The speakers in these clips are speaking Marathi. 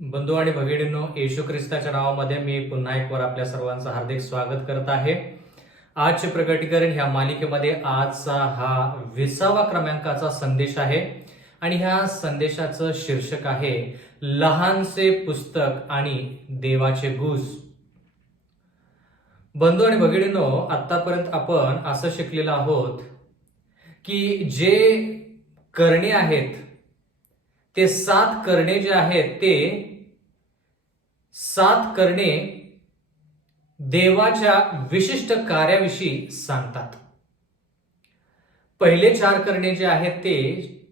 बंधू आणि भगिनींनो, येशू ख्रिस्ताच्या नावामध्ये मी पुन्हा एक वर आपल्या सर्वांचं हार्दिक स्वागत करत आहे. आजचे प्रकटीकरण ह्या मालिकेमध्ये आजचा हा 20वा क्रमांकाचा संदेश आहे आणि ह्या संदेशाचं शीर्षक आहे लहानसे पुस्तक आणि देवाचे गुज. बंधू आणि भगिनींनो, आतापर्यंत आपण असं शिकलेलो आहोत की जे करणे आहेत ते 7 करणे जे आहेत ते 7 करणे देवाच्या विशिष्ट कार्याविषयी सांगतात. पहिले 4 करणे जे आहेत ते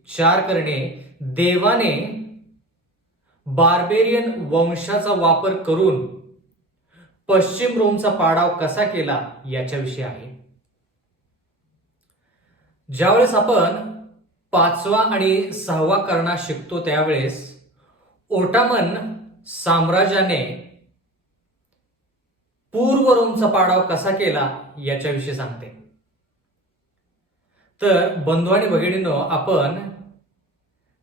4 करणे देवाने बार्बेरियन वंशाचा वापर करून पश्चिम रोमचा पाडाव कसा केला याच्याविषयी आहे. ज्यावेळेस आपण 5वा आणि 6वा करणा शिकतो त्यावेळेस ओटोमन साम्राज्याने पूर्व रोमचा पाडाव कसा केला याच्याविषयी सांगते. तर बंधू आणि भगिनींनो, आपण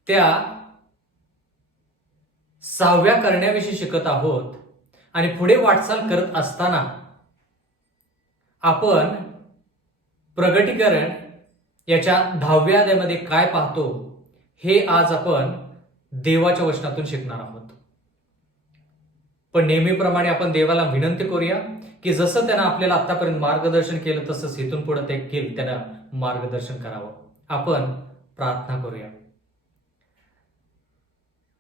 त्या 6व्या करण्याविषयी शिकत आहोत आणि पुढे वाटचाल करत असताना आपण प्रगटीकरण याच्या 10व्या अध्यायामध्ये काय पाहतो हे आज आपण देवाच्या वचनातून शिकणार आहोत. पण नेहमीप्रमाणे आपण देवाला विनंती करूया की जसं त्यानं आपल्याला आतापर्यंत मार्गदर्शन केलं तसंच इथून पुढे त्यानं मार्गदर्शन करावं. आपण प्रार्थना करूया.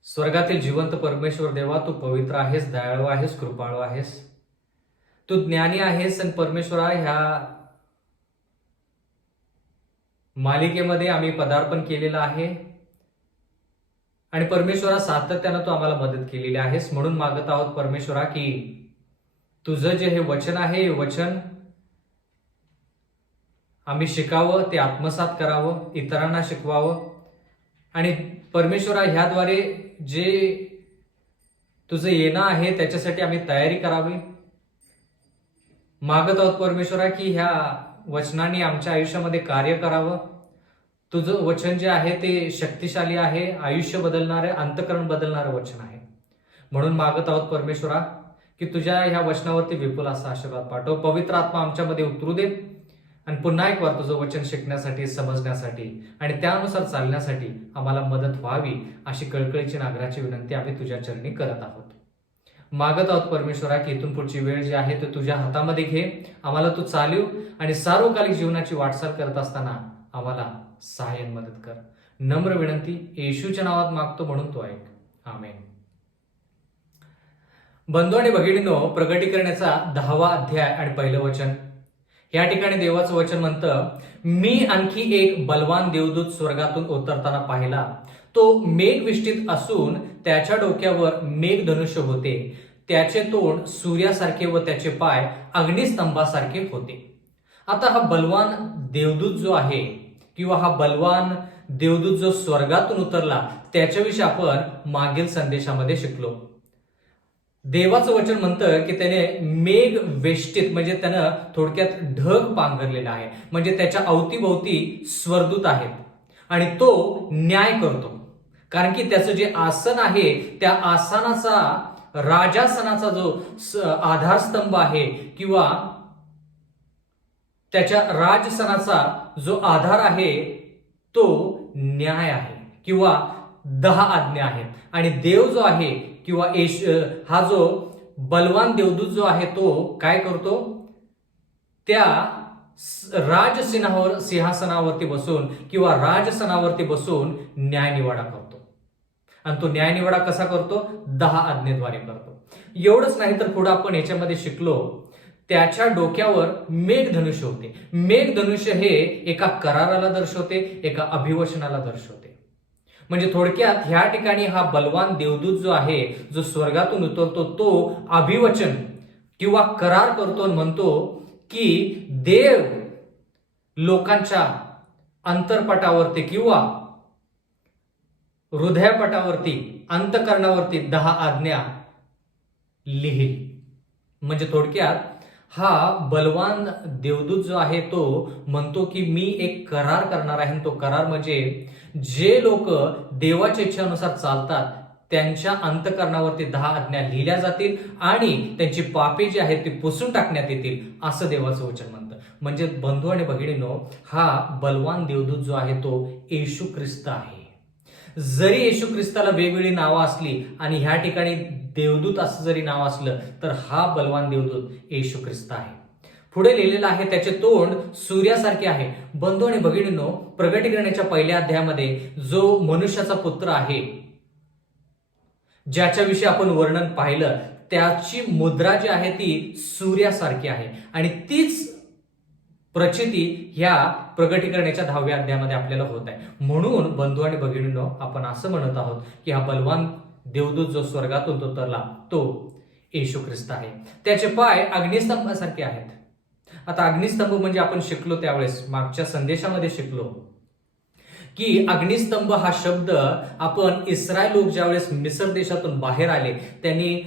स्वर्गातील जिवंत परमेश्वर देवा, तू पवित्र आहेस, दयाळू आहेस, कृपाळू आहेस, तू ज्ञानी आहेस आणि परमेश्वरा, ह्या मालिकेमध्ये आम्ही पदार्पण केलेलं आहे आणि परमेश्वरा सातत्यानं तू आम्हाला मदत केलेली आहेस. म्हणून मागत आहोत परमेश्वरा की तुझं जे हे वचन आहे हे वचन आम्ही शिकावं, ते आत्मसात करावं, इतरांना शिकवावं आणि परमेश्वरा ह्याद्वारे जे तुझं येणं आहे त्याच्यासाठी आम्ही तयारी करावी. मागत आहोत परमेश्वरा की ह्या वचनाने आमच्या आयुष्यामध्ये कार्य करावं. तुझं वचन जे आहे ते शक्तिशाली आहे, आयुष्य बदलणारे, अंतःकरण बदलणारं वचन आहे. म्हणून मागत आहोत परमेश्वरा की तुझ्या ह्या वचनावरती विपुल असा आशीर्वाद पाठव. पवित्र आत्मा आमच्यामध्ये उतरू दे आणि पुन्हा एक वार तुझं वचन शिकण्यासाठी, समजण्यासाठी आणि त्यानुसार चालण्यासाठी आम्हाला मदत व्हावी अशी कळकळीची नागराची विनंती आम्ही तुझ्या चरणी करत आहोत. मागत आहोत परमेश्वरा की इथून पुढची वेळ जी आहे ती तुझ्या हातामध्ये घे. आम्हाला तू चालव आणि सार्वकालिक जीवनाची वाटचाल करत असताना आम्हाला सहाय्य मदत कर. नम्र विनंती येशूच्या नावात मागतो, म्हणून तो ऐक. आमेन. बंधू आणि भगिनींनो, प्रगटीकरणाचा 10वा अध्याय आणि पहिलं वचन या ठिकाणी देवाचं वचन म्हणतं, मी आणखी एक बलवान देवदूत स्वर्गातून उतरताना पाहिला. तो मेघविष्टित असून त्याच्या डोक्यावर मेघधनुष्य होते. त्याचे तोंड सूर्यासारखे व त्याचे पाय अग्निस्तंभासारखे होते. आता हा बलवान देवदूत जो आहे किंवा हा बलवान देवदूत जो स्वर्गातून उतरला त्याच्याविषयी आपण मागील संदेशामध्ये शिकलो. देवाचं वचन म्हणतं की त्याने मेघ वेष्टित म्हणजे त्यानं थोडक्यात ढग पांघरलेला आहे, म्हणजे त्याच्या अवतीभोवती स्वर्गदूत आहेत आणि तो न्याय करतो. कारण की त्याचं जे आसन आहे त्या आसनाचा, राजासनाचा जो आधारस्तंभ आहे किंवा त्याच्या राजसनाचा जो आधार आहे तो न्याय आहे किंवा 10 आज्ञा आहेत. आणि देव जो आहे किंवा हा जो बलवान देवदूत जो आहे तो काय करतो, त्या सिंहासनावरती बसून किंवा राजसनावरती बसून न्यायनिवाडा करतो. आणि तो न्यायनिवाडा कसा करतो? 10 आज्ञेद्वारे करतो. एवढंच नाही तर पुढे आपण याच्यामध्ये शिकलो, त्याच्या डोक्यावर मेघधनुष्य होते. मेघधनुष्य हे एका कराराला दर्शवते, एका अभिवचनाला दर्शवते. म्हणजे थोडक्यात ह्या ठिकाणी हा बलवान देवदूत जो आहे, जो स्वर्गातून उतरतो, तो अभिवचन किंवा करार करतो आणि म्हणतो की देव लोकांच्या अंतरपटावरती किंवा हृदयपटावरती, अंतःकरणावरती 10 आज्ञा लिहिल. म्हणजे थोडक्यात हा बलवान देवदूत जो आहे तो म्हणतो की मी एक करार करणार आहे. तो करार म्हणजे जे लोक देवाच्या इच्छेनुसार चालतात त्यांच्या अंतःकरणावरती 10 आज्ञा लिहिल्या जातील आणि त्यांची पापे जी आहेत ती पुसून टाकण्यात येतील, असं देवाचं वचन म्हणतं. म्हणजे बंधू आणि भगिनींनो, हा बलवान देवदूत जो आहे तो येशू ख्रिस्त आहे. जरी येशू ख्रिस्ताला वेगवेगळी नावं असली आणि ह्या ठिकाणी देवदूत असं जरी नाव असलं, तर हा बलवान देवदूत येशू ख्रिस्त आहे. पुढे लिहिलेलं आहे, त्याचे तोंड सूर्यासारखे आहे. बंधू आणि भगिनींनो, प्रगटीकरणाच्या पहिल्या अध्यायामध्ये जो मनुष्याचा पुत्र आहे, ज्याच्याविषयी आपण वर्णन पाहिलं, त्याची मुद्रा जी आहे ती सूर्यासारखी आहे आणि तीच प्रचिती ह्या प्रगटीकरणाच्या 10व्या अध्यायामध्ये आपल्याला होत आहे. म्हणून बंधू आणि भगिनींनो, आपण असं म्हणत आहोत की हा बलवान देवदूत जो स्वर्गातून उतरला तो येशू ख्रिस्त आहे. त्याचे पाय अग्निस्तंभासारखे आहेत. आता अग्निस्तंभ म्हणजे आपण शिकलो त्यावेळेस, मागच्या संदेशामध्ये शिकलो की अग्निस्तंभ हा शब्द आपण इस्रायल लोक ज्यावेळेस मिस्र देशातून बाहेर आले, त्यांनी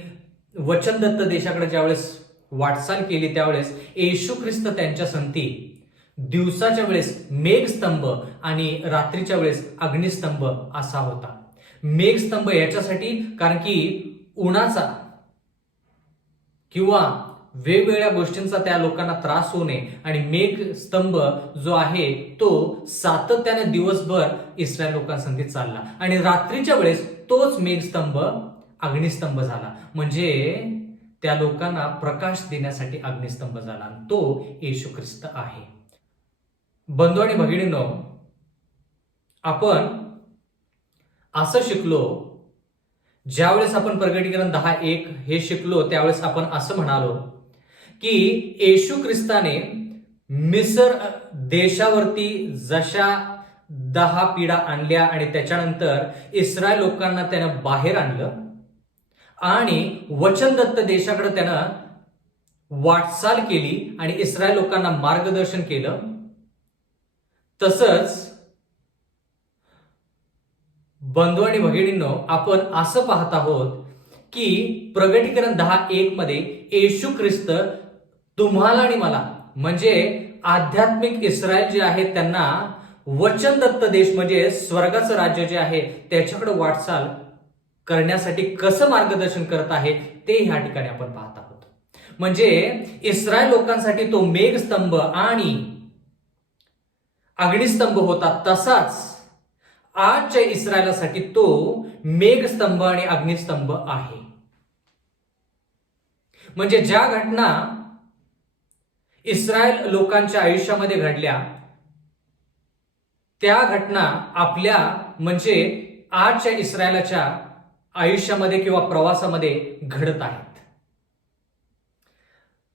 वचनदत्त देशाकडे ज्यावेळेस वाटचाल केली, त्यावेळेस येशू ख्रिस्त त्यांच्या संती दिवसाच्या वेळेस मेघस्तंभ आणि रात्रीच्या वेळेस अग्निस्तंभ असा होता. मेघस्तंभ याच्यासाठी कारण की उन्हाचा किंवा वेगवेगळ्या गोष्टींचा त्या लोकांना त्रास होऊ नये, आणि मेघस्तंभ जो आहे तो सातत्याने दिवसभर इस्रायल लोकांसंगती चालला आणि रात्रीच्या वेळेस तोच मेघस्तंभ अग्निस्तंभ झाला. म्हणजे त्या लोकांना प्रकाश देण्यासाठी अग्निस्तंभ झाला, आणि तो येशू ख्रिस्त आहे. बंधू आणि भगिनींनो, आपण असं शिकलो, ज्यावेळेस आपण प्रगटीकरण 10:1 हे शिकलो त्यावेळेस आपण असं म्हणालो की येशू ख्रिस्ताने मिस्र देशावरती जशा 10 पिढा आणल्या आणि त्याच्यानंतर इस्रायल लोकांना त्यानं बाहेर आणलं आणि वचनदत्त देशाकडे त्यानं वाटचाल केली आणि इस्रायल लोकांना मार्गदर्शन केलं, तसंच बंधू आणि भगिनींनो, आपण असं पाहत आहोत की प्रगटीकरण 10:1 मध्ये येशू ख्रिस्त तुम्हाला आणि मला, म्हणजे आध्यात्मिक इस्रायल जे आहे त्यांना वचनदत्त देश म्हणजे स्वर्गाचं राज्य जे आहे त्याच्याकडे वाटचाल करण्यासाठी कसं मार्गदर्शन करत आहे ते ह्या ठिकाणी आपण पाहत आहोत. म्हणजे इस्रायल लोकांसाठी तो मेघस्तंभ आणि अग्निस्तंभ होता, तसाच आजच्या इस्रायलासाठी तो मेघस्तंभ आणि अग्निस्तंभ आहे. म्हणजे ज्या घटना इस्रायल लोकांच्या आयुष्यामध्ये घडल्या त्या घटना आपल्या म्हणजे आजच्या इस्रायलाच्या आयुष्यामध्ये किंवा प्रवासामध्ये घडत आहेत.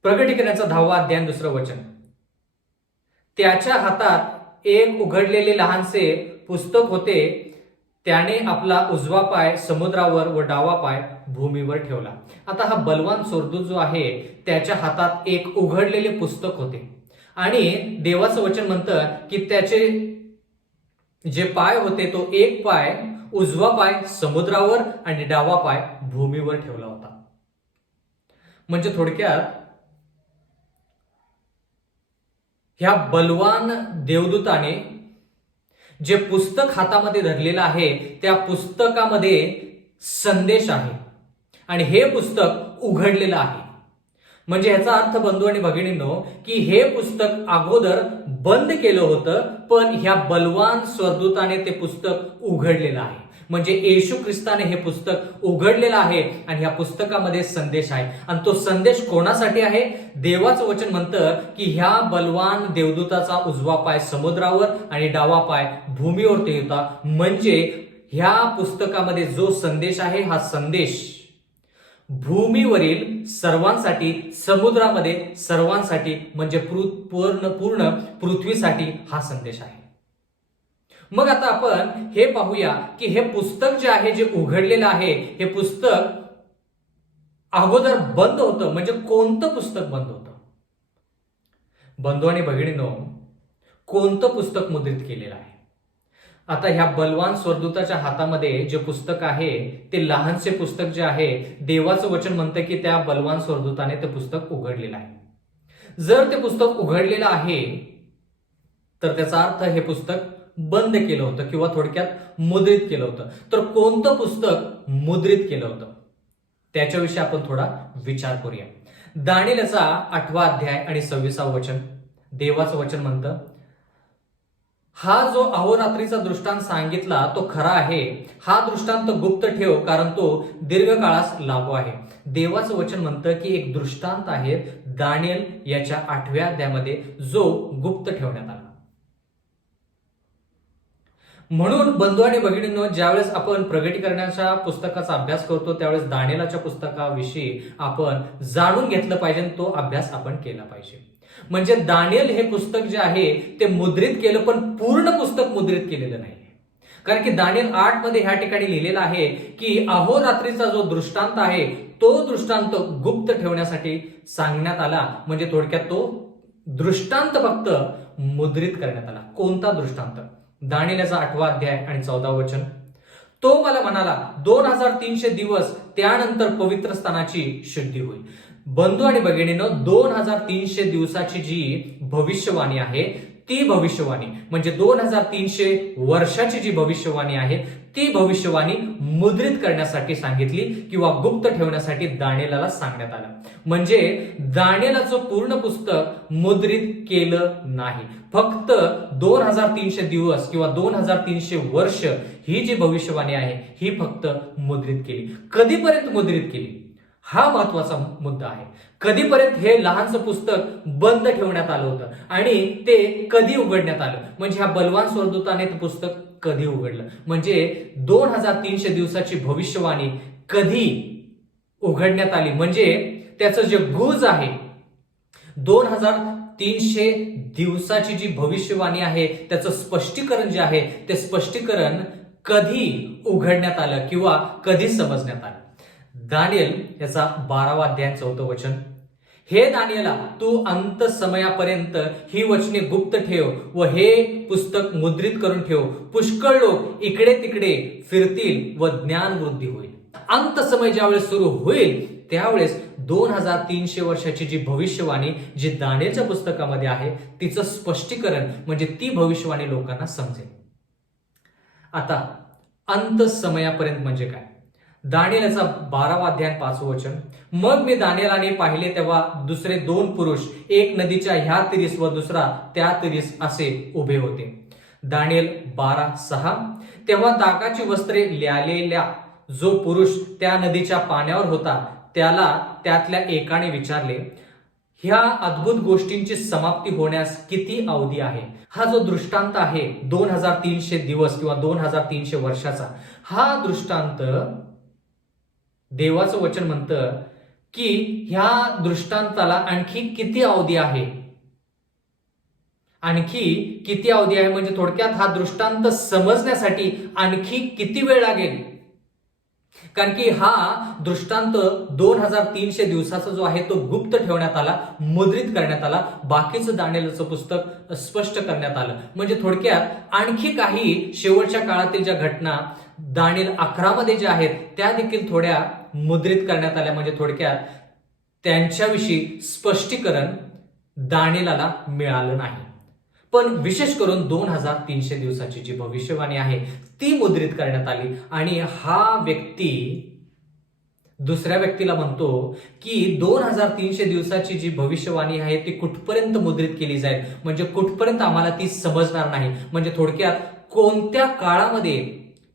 प्रगटीकरणाचा 10वा अध्याय 2रं वचन, त्याच्या हातात एक उघडलेले लहानसे पुस्तक होते, त्याने आपला उजवा पाय समुद्रावर व डावा पाय भूमीवर ठेवला. आता हा बलवान स्वर्गदूत जो आहे त्याच्या हातात एक उघडलेले पुस्तक होते आणि देवाचं वचन म्हणतं की त्याचे जे पाय होते तो एक पाय उजवा पाय समुद्रावर आणि डावा पाय भूमीवर ठेवला होता. म्हणजे थोडक्यात ह्या बलवान देवदूताने जे पुस्तक हातामध्ये धरलेलं आहे त्या पुस्तकामध्ये संदेश आहे आणि हे पुस्तक उघडलेलं आहे. म्हणजे ह्याचा अर्थ बंधू आणि भगिनींनो की हे पुस्तक अगोदर बंद केलं होतं, पण ह्या बलवान स्वर्गदूताने ते पुस्तक उघडलेलं आहे. म्हणजे येशू ख्रिस्ताने हे पुस्तक उघडलेलं आहे आणि ह्या पुस्तकामध्ये संदेश आहे. आणि तो संदेश कोणासाठी आहे? देवाचं वचन म्हणतं की ह्या बलवान देवदूताचा उजवा पाय समुद्रावर आणि डावा पाय भूमीवर होता. म्हणजे ह्या पुस्तकामध्ये जो संदेश आहे हा संदेश भूमीवरील सर्वांसाठी, समुद्रामध्ये सर्वांसाठी, म्हणजे पूर्ण पृथ्वीसाठी हा संदेश आहे. मग आता आपण हे पाहूया की हे पुस्तक जे आहे, जे उघडलेलं आहे, हे पुस्तक अगोदर बंद होतं. म्हणजे कोणतं पुस्तक बंद होतं? बंधू आणि भगिनींनो, कोणतं पुस्तक मुद्रित केलेलं आहे? आता ह्या बलवान स्वर्गदूताच्या हातामध्ये जे पुस्तक आहे ते लहानसे पुस्तक जे आहे, देवाचं वचन म्हणतं की त्या बलवान स्वर्गदूताने ते पुस्तक उघडलेलं आहे. जर ते पुस्तक उघडलेलं आहे तर त्याचा अर्थ हे पुस्तक बंद केलं होतं किंवा थोडक्यात मुद्रित केलं होतं. तर कोणतं पुस्तक मुद्रित केलं होतं त्याच्याविषयी आपण थोडा विचार करूया. दानिएलचा 8वा अध्याय आणि 26वा वचन. देवाचं वचन म्हणतं, हा जो अहोरात्रीचा दृष्टांत सांगितला तो खरा आहे. हा दृष्टांत गुप्त ठेव, कारण तो दीर्घकाळास लागू आहे. देवाचं वचन म्हणतं की एक दृष्टांत आहे दानिएल याच्या 8व्या अध्यायामध्ये जो गुप्त ठेवण्यात आला. म्हणून बंधू आणि भगिनींनो, ज्यावेळेस आपण प्रगटीकरणाच्या पुस्तकाचा अभ्यास करतो त्यावेळेस दानिएलच्या पुस्तकाविषयी आपण जाणून घेतलं पाहिजे, तो अभ्यास आपण केला पाहिजे. म्हणजे दानिएल हे पुस्तक जे आहे ते मुद्रित केलं, पण पूर्ण पुस्तक मुद्रित केलेलं नाही. कारण की दानिएल 8 मध्ये ह्या ठिकाणी लिहिलेलं आहे की अहोरात्रीचा जो दृष्टांत आहे तो दृष्टांत गुप्त ठेवण्यासाठी सांगण्यात आला. म्हणजे थोडक्यात तो दृष्टांत फक्त मुद्रित करण्यात आला. कोणता दृष्टांत? दानिएलचा 8वा अध्याय आणि 14वा वचन. तो मला म्हणाला, 2300 दिवस त्यानंतर पवित्र स्थानाची शुद्धी होईल. बंधू आणि भगिनींनो, 2300 दिवसाची जी भविष्यवाणी आहे ती भविष्यवाणी म्हणजे 2300 वर्षाची जी भविष्यवाणी आहे ती भविष्यवाणी मुद्रित करण्यासाठी सांगितली किंवा गुप्त ठेवण्यासाठी दानिएलला सांगण्यात आलं. म्हणजे दानिएलचं पूर्ण पुस्तक मुद्रित केलं नाही. फक्त 2300 दिवस किंवा 2300 वर्ष ही जी भविष्यवाणी आहे ही फक्त मुद्रित केली. कधीपर्यंत मुद्रित केली हा महत्वाचा मुद्दा आहे. कधीपर्यंत हे लहानसं पुस्तक बंद ठेवण्यात आलं होतं आणि ते कधी उघडण्यात आलं? म्हणजे ह्या बलवान स्वर्गदूताने ते पुस्तक कधी उघडलं? म्हणजे 2300 दिवसाची भविष्यवाणी कधी उघडण्यात आली? म्हणजे त्याचं जे गुज आहे 2300 दिवसाची जी भविष्यवाणी आहे त्याचं स्पष्टीकरण जे आहे ते स्पष्टीकरण कधी उघडण्यात आलं किंवा कधी समजण्यात आलं? दानिएल याचा 12वा अध्याय 4थं वचन. हे दानिएला, तू अंत समयापर्यंत ही वचने गुप्त ठेव व हे पुस्तक मुद्रित करून ठेव. पुष्कळ लोक इकडे तिकडे फिरतील व ज्ञान वृद्धी होईल. अंत समय ज्यावेळेस सुरू होईल त्यावेळेस 2300 वर्षाची जी भविष्यवाणी जी दानिएलच्या पुस्तकामध्ये आहे तिचं स्पष्टीकरण म्हणजे ती भविष्यवाणी लोकांना समजेल. आता अंत समयापर्यंत म्हणजे काय? दानिएलचा 12वा अध्याय 5वं वचन. मग मी दानिएलाने पाहिले तेव्हा दुसरे 2 पुरुष, एक नदीच्या ह्या तिरीस व दुसरा त्या तिरीस असे उभे होते. दानिएल 12:6. तेव्हा तागाची वस्त्रे ल्यालेल्या जो पुरुष त्या नदीच्या पाण्यावर होता त्याला त्यातल्या एकाने विचारले, ह्या अद्भुत गोष्टींची समाप्ती होण्यास किती अवधी आहे? हा जो दृष्टांत आहे 2300 दिवस किंवा 2300 वर्षाचा, हा दृष्टांत देवाचं वचन म्हणतं की ह्या दृष्टांताला आणखी किती अवधी आहे? आणखी किती अवधी आहे म्हणजे थोडक्यात हा दृष्टांत समजण्यासाठी आणखी किती वेळ लागेल? कारण की हा दृष्टांत 2300 दिवसाचा जो आहे तो गुप्त ठेवण्यात आला, मुद्रित करण्यात आला. बाकीचं दानिएलचं पुस्तक स्पष्ट करण्यात आलं. म्हणजे थोडक्यात आणखी काही शेवटच्या काळातील ज्या घटना दानिएल 11 मध्ये ज्या आहेत त्या देखील थोड्या मुद्रित करण्यात आल्या. म्हणजे थोडक्यात त्यांच्याविषयी स्पष्टीकरण दानिएलला मिळालं नाही. पण विशेष करून 2300 दिवसाची जी भविष्यवाणी आहे ती मुद्रित करण्यात आली. आणि हा व्यक्ती दुसऱ्या व्यक्तीला म्हणतो की 2300 दिवसाची जी भविष्यवाणी आहे ती कुठपर्यंत मुद्रित केली जाईल, म्हणजे कुठपर्यंत आम्हाला ती समजणार नाही. म्हणजे थोडक्यात कोणत्या काळामध्ये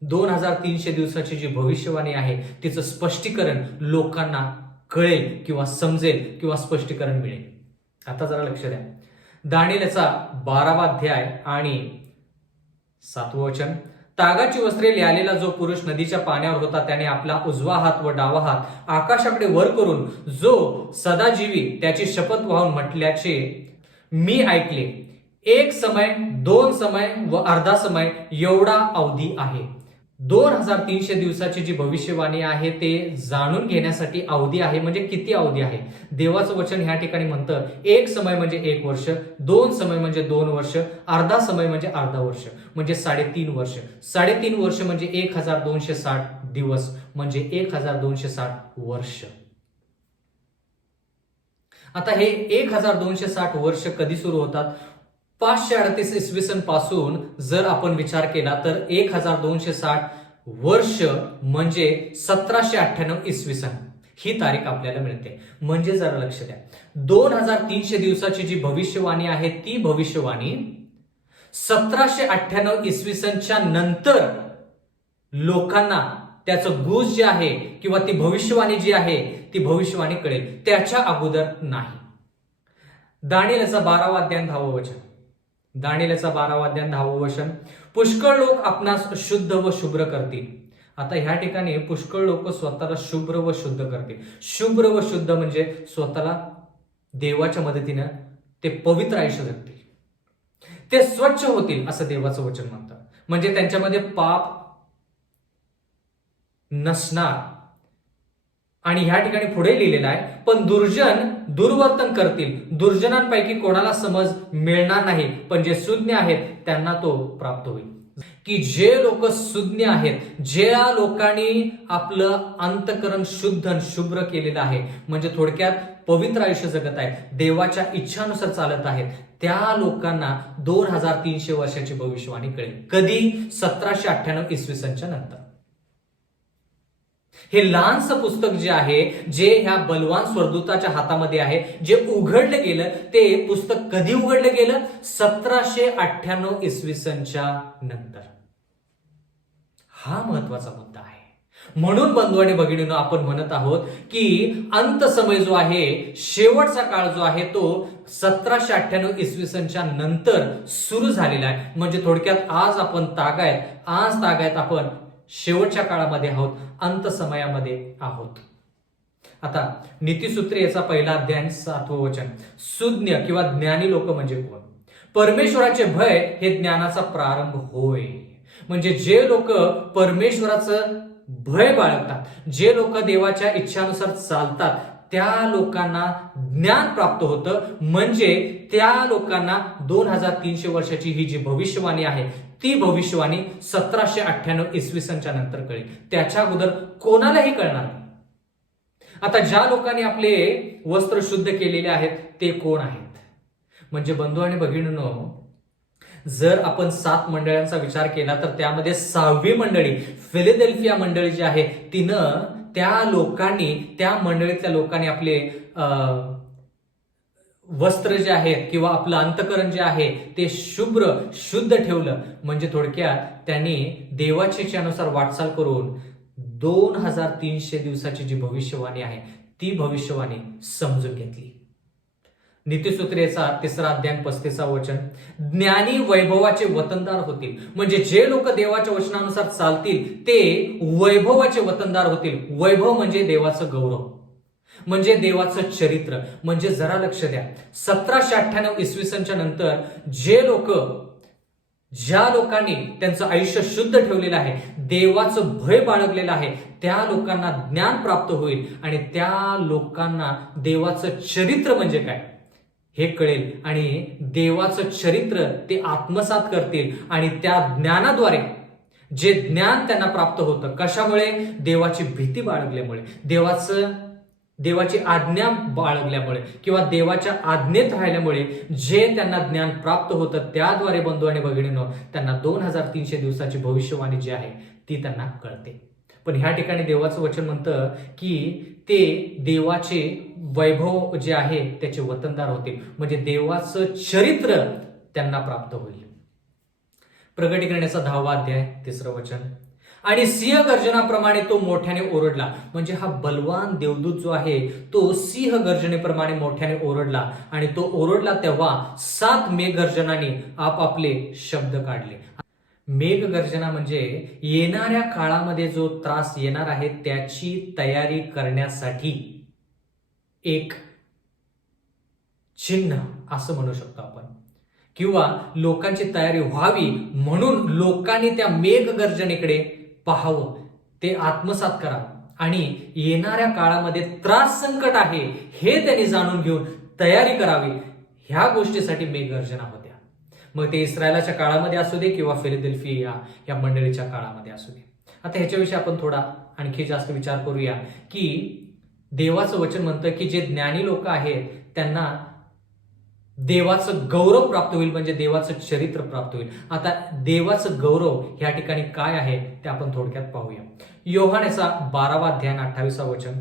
2300 दिवसाची जी भविष्यवाणी आहे तिचं स्पष्टीकरण लोकांना कळेल किंवा समजेल किंवा स्पष्टीकरण मिळेल. आता जरा लक्ष द्या. दानिएलचा 12वा अध्याय आणि 7वं वचन. तागाची वस्त्रे ल्यालेला जो पुरुष नदीच्या पाण्यावर होता त्याने आपला उजवा हात व डावा हात आकाशाकडे वर करून जो सदाजीवी त्याची शपथ वाहून म्हटल्याचे मी ऐकले. 1 समय, 2 समय व अर्धा समय एवढा अवधी आहे. 2300 दिवसाची जी भविष्यवाणी आहे ते जाणून घेण्यासाठी अवधी आहे. म्हणजे किती अवधी आहे? देवाचं वचन ह्या ठिकाणी म्हणतं 1 समय म्हणजे 1 वर्ष, 2 समय म्हणजे 2 वर्ष, अर्धा समय म्हणजे अर्धा वर्ष म्हणजे 3.5 वर्ष. 3.5 वर्ष म्हणजे 1260 दिवस म्हणजे 1260 वर्ष. आता हे 1260 वर्ष कधी सुरू होतात? 538 इसवी सन पासून जर आपण विचार केला तर 1260 वर्ष म्हणजे 1798 इसवी सन ही तारीख आपल्याला मिळते. म्हणजे जरा लक्ष द्या, 2300 दिवसाची जी भविष्यवाणी आहे ती भविष्यवाणी 1798 इसवी सनच्या नंतर लोकांना त्याचं गुज जे आहे किंवा ती भविष्यवाणी जी आहे ती भविष्यवाणी कळेल, त्याच्या अगोदर नाही. दानिएलचा 12वा अध्याय 10वे वचन. दानिएलचा 12वा अध्याय 10वे वचन. पुष्कळ लोक आपणास शुद्ध व शुभ्र करतील. आता ह्या ठिकाणी पुष्कळ लोक स्वतःला शुभ्र व शुद्ध करतील. शुभ्र व शुद्ध म्हणजे स्वतःला देवाच्या मदतीनं ते पवित्र आयुष्य जगतील, ते स्वच्छ होतील असं देवाचं वचन म्हणतं. म्हणजे त्यांच्यामध्ये पाप नसणार. आणि ह्या ठिकाणी पुढे लिहिलेलं आहे, पण दुर्जन दुर्वर्तन करतील. दुर्जनांपैकी कोणाला समज मिळणार नाही, पण जे सुज्ञ आहेत त्यांना तो प्राप्त होईल. की जे लोक सुज्ञ आहेत, ज्या लोकांनी आपलं अंतकरण शुद्ध शुभ्र केलेलं आहे, म्हणजे थोडक्यात पवित्र आयुष्य जगत आहे, देवाच्या इच्छानुसार चालत आहेत, त्या लोकांना 2300 वर्षाची भविष्यवाणी कळेल. कधी? 1798 इसवी सनच्या नंतर. हे लहानसं पुस्तक जे आहे, जे ह्या बलवान स्वर्गदूताच्या हातामध्ये आहे, जे उघडलं गेलं, ते पुस्तक कधी उघडलं गेलं? 1798 इसवी सनच्या नंतर. हा महत्वाचा मुद्दा आहे. म्हणून बंधू आणि भगिनींनो, आपण म्हणत आहोत की अंत समय जो आहे, शेवटचा काळ जो आहे, तो 1798 इसवी सनच्या नंतर सुरू झालेला आहे. म्हणजे थोडक्यात आज आपण तागायत आपण शेवटच्या काळामध्ये आहोत, अंत समयामध्ये आहोत. आता नीतिसूत्रे याचा पहिला अध्याय 7वं वचन. सुज्ञ किंवा ज्ञानी लोक म्हणजे कोण? परमेश्वराचे भय हे ज्ञानाचा प्रारंभ होय. म्हणजे जे लोक परमेश्वराचं भय बाळगतात, जे लोक देवाच्या इच्छानुसार चालतात, त्या लोकांना ज्ञान प्राप्त होतं. म्हणजे त्या लोकांना 2300 वर्षाची ही जी भविष्यवाणी आहे ती भविष्यवाणी 1798 इसवी सनच्या नंतर कळेल, त्याच्या अगोदर कोणालाही कळणार नाही. आता ज्या लोकांनी आपले वस्त्र शुद्ध केलेले आहेत ते कोण आहेत? म्हणजे बंधू आणि भगिनींनो, जर आपण 7 मंडळांचा विचार केला तर त्यामध्ये 6वी मंडळी फिलाडेल्फिया मंडळी जी आहे, तिनं त्या मंडळीतल्या लोकांनी आपले वस्त्र जे आहेत किंवा आपलं अंतकरण जे आहे ते शुद्ध ठेवलं. म्हणजे थोडक्यात त्यांनी देवाच्या इच्छेनुसार वाटचाल करून 2300 दिवसाची जी भविष्यवाणी आहे ती भविष्यवाणी समजून घेतली. नीतिसूत्रेचा 3रा अध्याय 35वा वचन. ज्ञानी वैभवाचे वतनदार होतील. म्हणजे जे लोक देवाच्या वचनानुसार चालतील ते वैभवाचे वतनदार होतील. वैभव म्हणजे देवाचं गौरव, म्हणजे देवाचं चरित्र. म्हणजे जरा लक्ष द्या, 1798 इसवी सनच्या नंतर ज्या लोकांनी त्यांचं आयुष्य शुद्ध ठेवलेलं आहे, देवाचं भय बाळगलेलं आहे, त्या लोकांना ज्ञान प्राप्त होईल आणि त्या लोकांना देवाचं चरित्र म्हणजे काय हे कळेल. आणि देवाचं चरित्र ते आत्मसात करतील आणि त्या ज्ञानाद्वारे जे ज्ञान त्यांना प्राप्त होतं, कशामुळे? देवाची भीती बाळगल्यामुळे, देवाची आज्ञा बाळगल्यामुळे किंवा देवाच्या आज्ञेत राहिल्यामुळे जे त्यांना ज्ञान प्राप्त होतं, त्याद्वारे बंधू आणि भगिनींनो त्यांना 2300 दिवसाची भविष्यवाणी जी आहे ती त्यांना कळते. पण ह्या ठिकाणी देवाचं वचन म्हणतं की ते देवाचे वैभव जे आहे त्याचे वतनदार होतील. म्हणजे देवाचं चरित्र त्यांना प्राप्त होईल. प्रकटीकरणाचा 10वा अध्याय 3रं वचन. आणि सिंह गर्जनाप्रमाणे तो मोठ्याने ओरडला. म्हणजे हा बलवान देवदूत जो आहे तो सिंह गर्जनेप्रमाणे मोठ्याने ओरडला. आणि तो ओरडला तेव्हा 7 मेघगर्जनांनी आपापले शब्द काढले. मेघगर्जना म्हणजे येणाऱ्या काळामध्ये जो त्रास येणार आहे त्याची तयारी करण्यासाठी एक चिन्ह असं म्हणू शकतो आपण, किंवा लोकांची तयारी व्हावी म्हणून लोकांनी त्या मेघगर्जनेकडे पाहावं, ते आत्मसात करावं आणि येणाऱ्या काळामध्ये त्रास संकट आहे हे त्यांनी जाणून घेऊन तयारी करावी. ह्या गोष्टीसाठी मेघगर्जना होत्या. मग ते इस्रायलाच्या काळामध्ये असू दे किंवा फिलाडेल्फिया या मंडळीच्या काळामध्ये असू दे. आता ह्याच्याविषयी आपण थोडा आणखी जास्त विचार करूया की देवाचं वचन म्हणतं की जे ज्ञानी लोक आहेत त्यांना देवाचं गौरव प्राप्त होईल, म्हणजे देवाचं चरित्र प्राप्त होईल. आता देवाचं गौरव या ठिकाणी काय आहे ते आपण थोडक्यात पाहूया. योहानेचा 12वा अध्याय 28 वचन.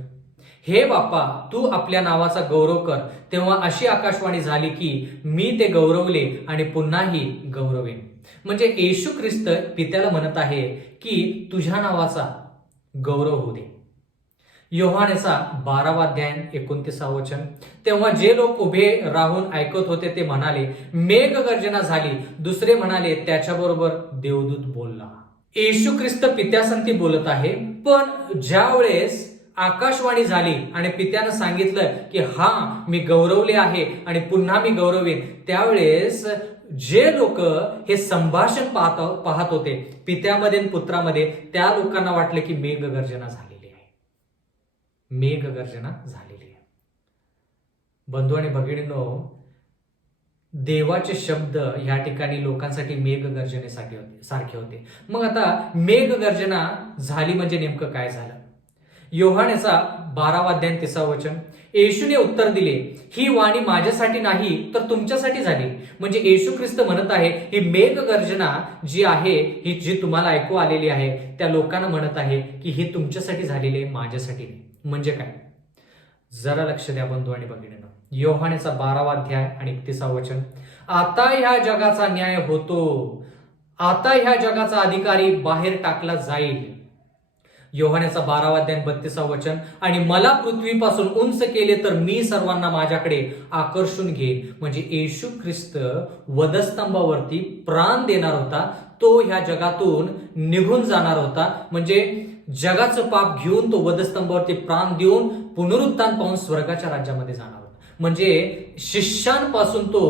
हे बाप्पा, तू आपल्या नावाचा गौरव कर. तेव्हा अशी आकाशवाणी झाली की मी ते गौरवले आणि पुन्हाही गौरवेन. म्हणजे येशू ख्रिस्त पित्याला म्हणत आहे की तुझ्या नावाचा गौरव होऊ दे. योहानेचा 12वा अध्याय 29 वचन. तेव्हा जे लोक उभे राहून ऐकत होते ते म्हणाले, मेघगर्जना झाली. दुसरे म्हणाले, त्याच्याबरोबर देवदूत बोलला. येशू ख्रिस्त पित्यासंती बोलत आहे, पण ज्या वेळेस आकाशवाणी झाली आणि पित्यानं सांगितलं की हा मी गौरवले आहे आणि पुन्हा मी गौरवेन, त्यावेळेस जे लोक हे संभाषण पाहत होते पित्यामध्ये आणि पुत्रामध्ये, त्या लोकांना वाटलं की मेघगर्जना झालेली आहे. मेघगर्जना झालेली आहे. बंधू आणि भगिनींनो, देवाचे शब्द या ठिकाणी लोकांसाठी मेघगर्जनेसारखे होते. मग आता मेघगर्जना झाली म्हणजे नेमकं काय झालं? योहानेचा 12वा अध्याय 30 वचन. येशूने उत्तर दिले, ही वाणी माझ्यासाठी नाही तर तुमच्यासाठी झाली. म्हणजे येशू ख्रिस्त म्हणत आहे, ही मेघगर्जना जी आहे, ही जी तुम्हाला ऐकू आलेली आहे, त्या लोकांना म्हणत आहे की ही तुमच्यासाठी झालेली आहे, माझ्यासाठी नाही. म्हणजे काय? जरा लक्ष द्या बंधू आणि भगिनींनो. योहानेचा 12वा अध्याय आणि 31 वचन. आता ह्या जगाचा न्याय होतो, आता ह्या जगाचा अधिकारी बाहेर टाकला जाईल. योहानेचा 12वा अध्याय 32 वचन. आणि मला पृथ्वीपासून उंच केले तर मी सर्वांना माझ्याकडे आकर्षून घेईन. म्हणजे येशू ख्रिस्त वधस्तंभावरती प्राण देणार होता, तो ह्या जगातून निघून जाणार होता. म्हणजे जगाचं पाप घेऊन तो वधस्तंभावरती प्राण देऊन पुनरुत्थान पाहून स्वर्गाच्या राज्यामध्ये जाणार होता. म्हणजे शिष्यांपासून तो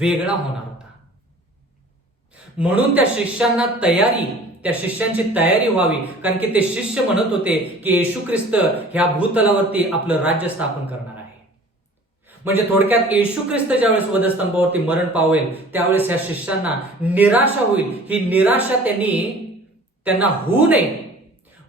वेगळा होणार होता. म्हणून त्या शिष्यांची तयारी व्हावी, कारण की ते शिष्य म्हणत होते की येशू ख्रिस्त ह्या भूतलावरती आपलं राज्य स्थापन करणार आहे. म्हणजे थोडक्यात येशू ख्रिस्त ज्यावेळेस वधस्तंभावरती मरण पावेल त्यावेळेस ह्या शिष्यांना निराशा होईल. ही निराशा त्यांना होऊ नये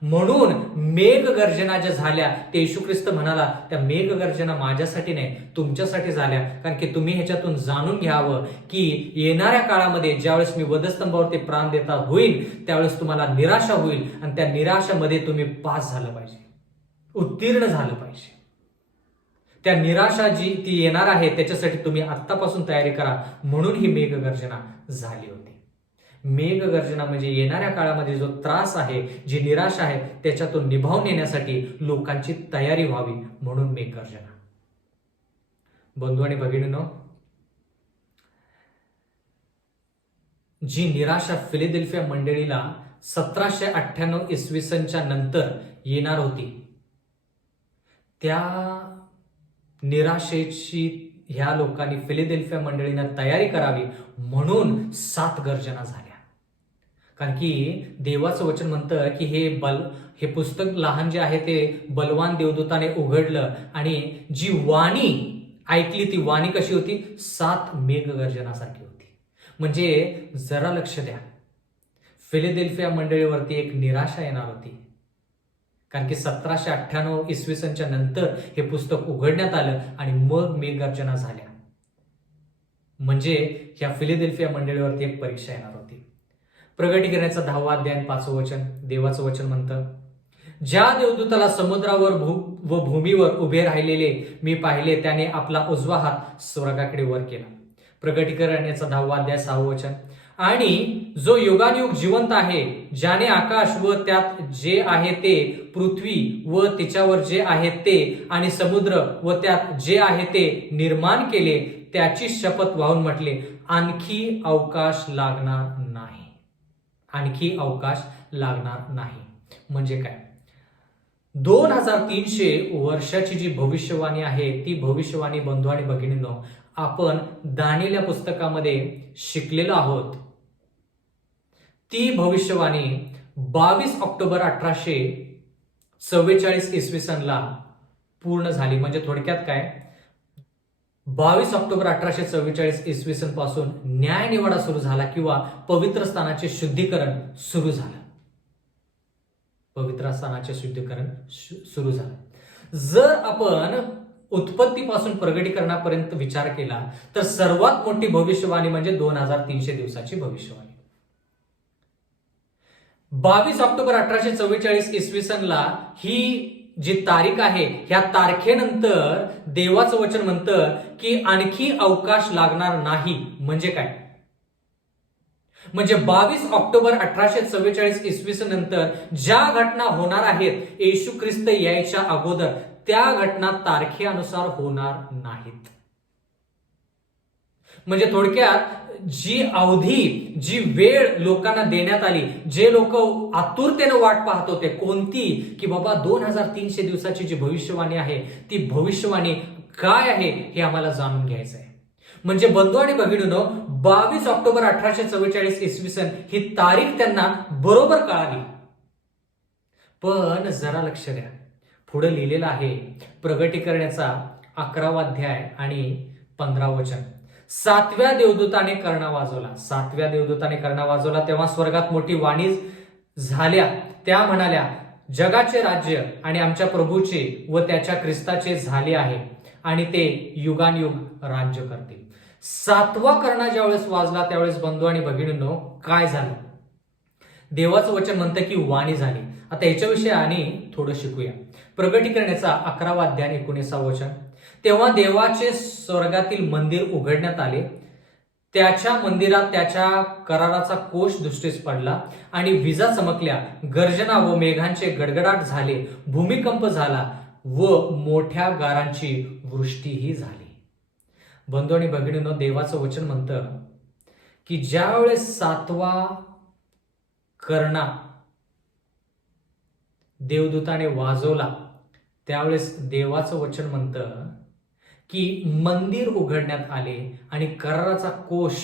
म्हणून मेघगर्जना ज्या झाल्या, ते येशू ख्रिस्त म्हणाला, त्या मेघगर्जना माझ्यासाठी नाही तुमच्यासाठी झाल्या. कारण की तुम्ही ह्याच्यातून जाणून घ्यावं की येणाऱ्या काळामध्ये ज्यावेळेस मी वधस्तंभावरती प्राण देता होईल त्यावेळेस तुम्हाला निराशा होईल आणि त्या निराशामध्ये तुम्ही पास झालं पाहिजे, उत्तीर्ण झालं पाहिजे. त्या निराशा जी ती येणार आहे त्याच्यासाठी तुम्ही आत्तापासून तयारी करा. म्हणून ही मेघगर्जना झाली होती. मेघगर्जना म्हणजे येणाऱ्या काळामध्ये जो त्रास आहे, जी निराशा आहे, त्याच्यातून निभावून येण्यासाठी लोकांची तयारी व्हावी म्हणून मेघगर्जना. बंधू आणि भगिनींनो, जी निराशा फिलाडेल्फिया मंडळीला 1798 इसवी सनच्या नंतर येणार होती, त्या निराशेची ह्या लोकांनी फिलाडेल्फिया मंडळींना तयारी करावी म्हणून 7 गर्जना झाल्या. कारण की देवाचं वचन म्हणतं की हे पुस्तक लहान जे आहे ते बलवान देवदूताने उघडलं आणि जी वाणी ऐकली ती वाणी कशी होती? 7 मेघगर्जनासारखी होती. म्हणजे जरा लक्ष द्या, फिलाडेल्फिया मंडळीवरती एक निराशा येणार होती. कारण की 1798 इसवी सनच्या नंतर हे पुस्तक उघडण्यात आलं आणि मग मेघगर्जना झाल्या. म्हणजे ह्या फिलाडेल्फिया मंडळीवरती एक परीक्षा येणार होती. प्रगटीकरणाचा 10वा अध्याय 5 वचन. देवाचं वचन म्हणतं, ज्या देवदूताला समुद्रावर व भूमीवर उभे राहिलेले मी पाहिले, त्याने आपला उजवा हात स्वर्गाकडे वर केला. प्रगटीकरणाचा 10वा अध्याय 6 वचन. आणि जो युगानुयुग जिवंत आहे, ज्याने आकाश व त्यात जे आहे ते, पृथ्वी व तिच्यावर जे आहे ते, आणि समुद्र व त्यात जे आहे ते निर्माण केले, त्याची शपथ वाहून म्हटले, आणखी अवकाश लागणार नाही. आणखी अवकाश लागणार नाही. म्हणजे काय? 2300 वर्षाची जी भविष्यवाणी आहे ती भविष्यवाणी बंधू आणि भगिनींनो आपण दानिएल या पुस्तकामध्ये शिकलेलो आहोत. ती भविष्यवाणी 22 ऑक्टोबर 1844 इसवी सनला पूर्ण झाली. म्हणजे थोडक्यात काय, 22 ऑक्टोबर 1844 इसवी सन पासून न्यायनिवाडा सुरू झाला किंवा पवित्र स्थानाचे शुद्धीकरण सुरू झालं. पवित्र स्थानाचे शुद्धीकरण सुरू झालं. जर आपण उत्पत्तीपासून प्रगटीकरणापर्यंत विचार केला तर सर्वात मोठी भविष्यवाणी म्हणजे 2300 दिवसाची भविष्यवाणी. 22 ऑक्टोबर 1844 इसवी सनला ही जी तारीख आहे, ह्या तारखेनंतर देवाचं वचन म्हणतं की आणखी अवकाश लागणार नाही. म्हणजे काय? म्हणजे 22 ऑक्टोबर 1844 इसवी सन नंतर ज्या घटना होणार आहेत येशू ख्रिस्त यायच्या अगोदर, त्या घटना तारखेनुसार होणार नाहीत. म्हणजे थोडक्यात जी अवधी, जी वेळ लोकांना देण्यात आली, जे लोक आतुरतेने वाट पाहत होते कोणती, की बाबा 2300 दिवसाची जी भविष्यवाणी आहे ती भविष्यवाणी काय आहे हे आम्हाला जाणून घ्यायचं आहे. म्हणजे बंधू आणि भगिनींनो, 22 ऑक्टोबर 1844 इसवी सन ही तारीख त्यांना बरोबर कळाली. पण जरा लक्ष द्या, पुढे लिहिलेलं आहे प्रगटीकरणाचा 11वा अध्याय आणि 15 वचन. 7व्या देवदूताने कर्णा वाजवला. 7व्या देवदूताने कर्णा वाजवला तेव्हा स्वर्गात मोठी वाणी झाल्या. त्या म्हणाल्या, जगाचे राज्य आणि आमच्या प्रभूचे व त्याच्या ख्रिस्ताचे झाले आहे आणि ते युगानयुग राज्य करतील. 7वा कर्णा ज्यावेळेस वाजला त्यावेळेस बंधू आणि भगिनींनो काय झालं? देवाचं वचन म्हणतं की वाणी झाली. आता याच्याविषयी आणि थोडं शिकूया. प्रगटीकरणाचा 11वा अध्याय 19 वचन. तेव्हा देवाचे स्वर्गातील मंदिर उघडण्यात आले. त्याच्या मंदिरात त्याच्या कराराचा कोश दृष्टीस पडला आणि विजा चमकल्या, गर्जना व मेघांचे गडगडाट झाले, भूमिकंप झाला व मोठ्या गारांची वृष्टीही झाली. बंधू आणि भगिनींनो, देवाचं वचन म्हणतं की ज्यावेळेस 7वा कर्णा देवदूताने वाजवला त्यावेळेस देवाचं वचन म्हणतं की मंदिर उघडण्यात आले आणि कराराचा कोश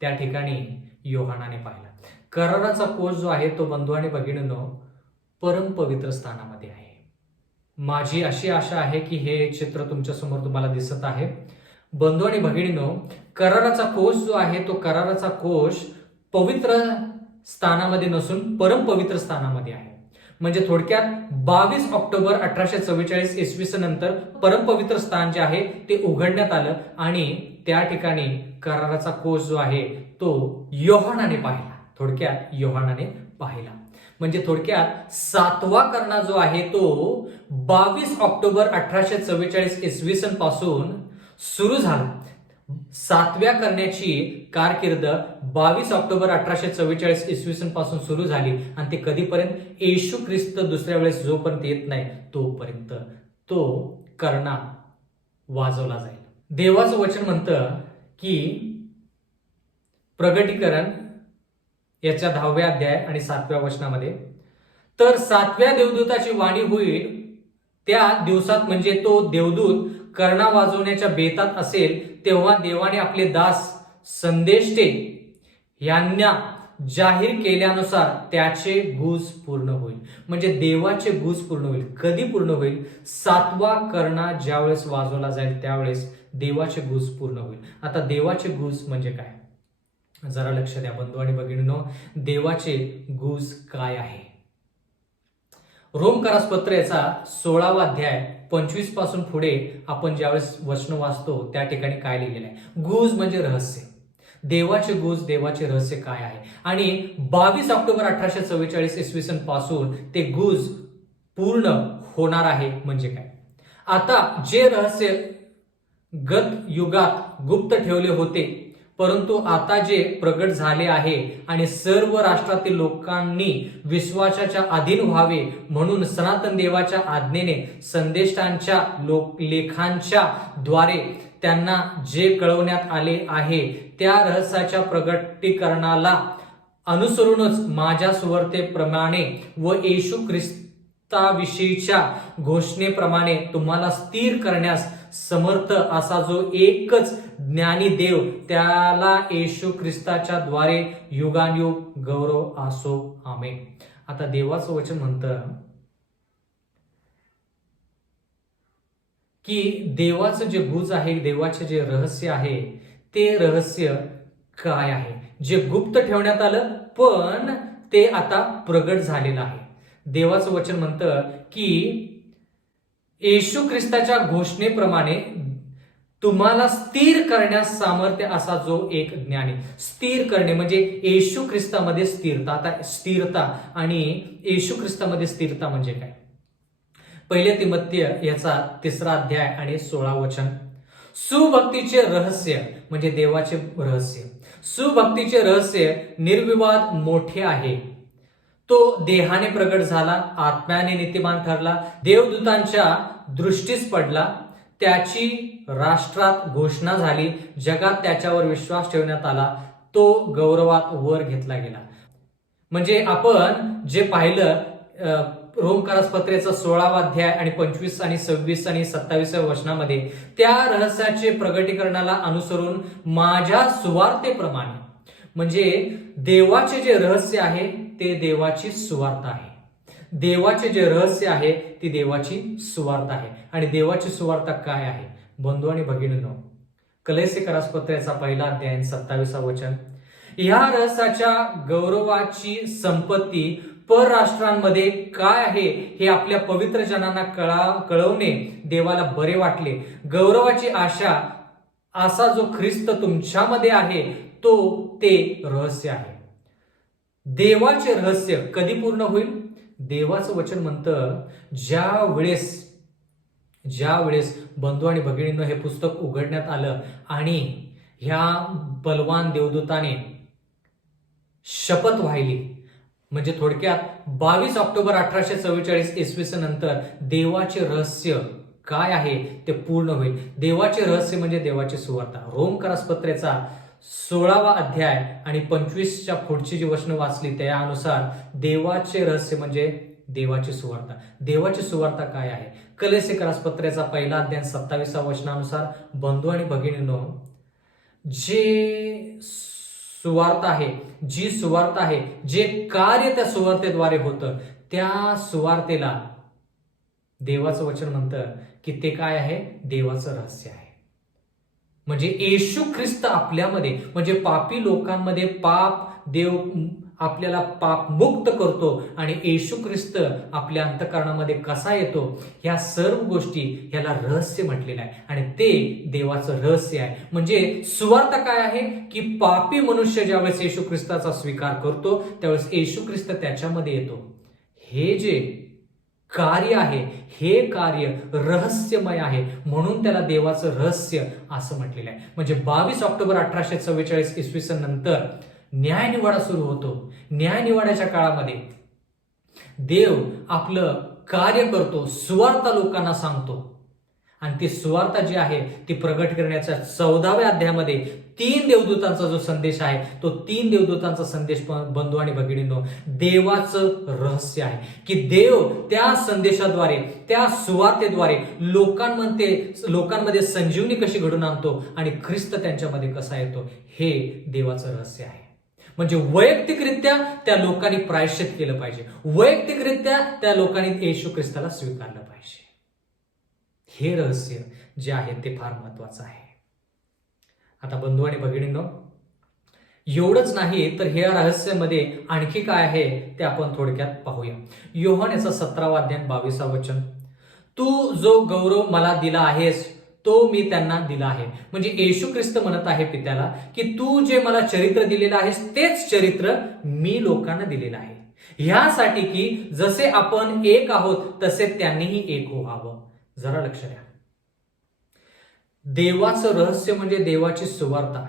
त्या ठिकाणी योहानाने पाहिला. कराराचा कोश जो आहे तो बंधू आणि भगिनींनो परमपवित्र स्थानामध्ये आहे. माझी अशी आशा आहे की हे चित्र तुमच्या समोर तुम्हाला दिसत आहे. बंधू आणि भगिनींनो, कराराचा कोश जो आहे तो कराराचा कोश पवित्र स्थानामध्ये नसून परमपवित्र स्थानामध्ये आहे. म्हणजे थोडक्यात 22 ऑक्टोबर 1844 इसवी सन नंतर परमपवित्र स्थान जे आहे ते उघडण्यात आलं आणि त्या ठिकाणी कराराचा कोश जो आहे तो योहानाने पाहिला. थोडक्यात योहानाने पाहिला. म्हणजे थोडक्यात 7वा कर्णा जो आहे तो 22 ऑक्टोबर 1844 इसवी सन पासून सुरू झाला. 7व्या कर्ण्याची कारकीर्द 22 ऑक्टोबर 1844 इसवी सन पासून सुरू झाली आणि ते कधीपर्यंत? येशू ख्रिस्त दुसऱ्या वेळेस जोपर्यंत येत नाही तोपर्यंत तो कर्णा वाजवला जाईल. देवाचं वचन म्हणतं की प्रगटीकरण याच्या 10व्या अध्याय आणि 7व्या वचनामध्ये, तर 7व्या देवदूताची वाणी होईल त्या दिवसात, म्हणजे तो देवदूत कर्णा वाजवण्याच्या बेतात असेल तेव्हा देवाने आपले दास संदेष्टे यांना जाहीर केल्यानुसार त्याचे गुज पूर्ण होईल. म्हणजे देवाचे गुज पूर्ण होईल. कधी पूर्ण होईल? 7वा कर्णा ज्यावेळेस वाजवला जाईल त्यावेळेस देवाचे गुज पूर्ण होईल. आता देवाचे गुज म्हणजे काय? जरा लक्ष द्या बंधू आणि भगिनींनो, देवाचे गुज काय आहे? रोमकारास पत्र याचा 16वा अध्याय 25 पासून पुढे आपण ज्यावेळेस वचन वाचतो त्या ठिकाणी काय लिहिलेलं आहे? गुज म्हणजे रहस्य. देवाचे गुज, देवाचे रहस्य काय आहे? आणि 22 ऑक्टोबर 1844 इसवी सन पासून ते गुज पूर्ण होणार आहे. म्हणजे काय? आता जे रहस्य गत युगात गुप्त ठेवले होते परंतु आता जे प्रगट झाले आहे आणि सर्व राष्ट्रातील लोकांनी विश्वासाच्या अधीन व्हावे म्हणून सनातन देवाच्या आज्ञेने संदेष्टांच्या लेखांच्या द्वारे त्यांना जे कळवण्यात आले आहे त्या रहस्याच्या प्रगटीकरणाला अनुसरूनच माझ्या सुवार्तेप्रमाणे व येशू ख्रिस्ताविषयीच्या घोषणेप्रमाणे तुम्हाला स्थिर करण्यास समर्थ असा जो एकच ज्ञानी देव, त्याला येशू ख्रिस्ताच्या द्वारे युगानयुग गौरव असो. आमेन. आता देवाचं वचन म्हणतं की देवाचं जे गुज आहे, देवाचे जे रहस्य आहे ते रहस्य काय आहे? जे गुप्त ठेवण्यात आलं पण ते आता प्रगट झालेलं आहे. देवाचं वचन म्हणतं की येशू ख्रिस्ताच्या घोषणेप्रमाणे तुम्हाला स्थिर करण्यास सामर्थ्य असा जो एक ज्ञानी. स्थिर करणे म्हणजे येशू ख्रिस्तामध्ये स्थिरता. आता स्थिरता आणि येशू ख्रिस्तामध्ये स्थिरता म्हणजे काय? पहिले तिमोथेय याचा 3 अध्याय आणि 16 वचन. सुभक्तीचे रहस्य म्हणजे देवाचे रहस्य. सुभक्तीचे रहस्य निर्विवाद मोठे आहे. तो देहाने प्रगट झाला, आत्म्याने नीतिमान ठरला, देवदूतांच्या दृष्टीस पडला, त्याची राष्ट्रात घोषणा झाली, जगात त्याच्यावर विश्वास ठेवण्यात आला, तो गौरवात वर घेतला गेला. म्हणजे आपण जे पाहिलं रोमकारास पत्रेचा 16वा अध्याय आणि 25 आणि 26 आणि 27व्या वचनामध्ये, त्या रहस्याचे प्रगटीकरणाला अनुसरून माझ्या सुवार्तेप्रमाणे, म्हणजे देवाचे जे रहस्य आहे ते देवाची सुवार्ता आहे. देवाचे जे रहस्य आहे ती देवाची सुवार्ता आहे. आणि देवाची सुवार्ता काय आहे? बंधू आणि भगिनींनो, कलेसेकरास पत्रेचा 1 अध्याय 27 वचन. ह्या रहस्याच्या गौरवाची संपत्ती परराष्ट्रांमध्ये काय आहे हे आपल्या पवित्र जनांना कळवणे देवाला बरे वाटले. गौरवाची आशा असा जो ख्रिस्त तुमच्यामध्ये आहे तो ते रहस्य आहे. देवाचे रहस्य कधी पूर्ण होईल? देवाचं वचन म्हणतं ज्या वेळेस बंधू आणि भगिनींनो हे पुस्तक उघडण्यात आलं आणि ह्या बलवान देवदूताने शपथ वाहिली, म्हणजे थोडक्यात 22 ऑक्टोबर 1844 इसवी सन नंतर देवाचे रहस्य काय आहे ते पूर्ण होईल. देवाचे रहस्य म्हणजे देवाची सुवार्ता. रोमकारास पत्रेचा 16वा अध्याय आणि 25च्या पुढची जी वचनं वाचली त्यानुसार देवाचे रहस्य म्हणजे देवाची सुवार्ता. देवाची सुवार्ता काय आहे? कलेसेकरास पत्रेचा 1 अध्याय 27व्या वचनानुसार बंधू आणि भगिनींनो, जे सुवार्ता आहे, जी सुवार्ता आहे, जे कार्य त्या सुवार्तेद्वारे होतं, त्या सुवार्तेला देवाचं वचन म्हणतं की ते काय आहे? देवाचं रहस्य आहे. म्हणजे येशू ख्रिस्त आपल्यामध्ये, म्हणजे पापी लोकांमध्ये पाप देव आपल्याला पाप मुक्त करतो आणि येशू ख्रिस्त आपल्या अंतःकरणामध्ये कसा येतो, ह्या सर्व गोष्टी ह्याला रहस्य म्हटलेलं आहे आणि ते देवाचं रहस्य आहे. म्हणजे सुवार्ता काय आहे की पापी मनुष्य ज्यावेळेस येशू ख्रिस्ताचा स्वीकार करतो त्यावेळेस येशू ख्रिस्त त्याच्यामध्ये येतो. हे जे कार्य आहे हे कार्य रहस्यमय आहे, म्हणून त्याला देवाचं रहस्य असं म्हटलेलं आहे. म्हणजे 22 ऑक्टोबर 1844 इसवी सन नंतर न्यायनिवाडा सुरू होतो. न्यायनिवाड्याच्या काळामध्ये देव आपलं कार्य करतो, सुवार्ता लोकांना सांगतो आणि ती सुवार्ता जी आहे ती प्रगट करण्याच्या 14व्या अध्यायामध्ये 3 देवदूतांचा जो संदेश आहे तो 3 देवदूतांचा संदेश बंधू आणि भगिनींनो देवाचं रहस्य आहे की देव त्या संदेशाद्वारे, त्या सुवार्तेद्वारे लोकांमध्ये संजीवनी कशी घडून आणतो आणि ख्रिस्त त्यांच्यामध्ये कसा येतो, हे देवाचं रहस्य आहे. म्हणजे वैयक्तिकरित्या त्या लोकांनी प्रायश्चित केलं पाहिजे, वैयक्तिकरित्या त्या लोकांनी येशू ख्रिस्ताला स्वीकारलं पाहिजे. हे रहस्य जे आहे ते फार महत्वाचं आहे. आता बंधू आणि भगिनींनो, एवढंच नाही तर ह्या रहस्यामध्ये आणखी काय आहे ते आपण थोडक्यात पाहूया. योहान याचा 17वा अध्याय 22 वचन. तू जो गौरव मला दिला आहेस तो मी त्यांना दिला आहे. म्हणजे येशू ख्रिस्त म्हणत आहे पित्याला की तू जे मला चरित्र दिलेलं आहेस तेच चरित्र मी लोकांना दिलेलं आहे, ह्यासाठी की जसे आपण एक आहोत तसे त्यांनीही एक व्हावं. जरा लक्ष द्या. देवाचं रहस्य म्हणजे देवाची सुवार्ता.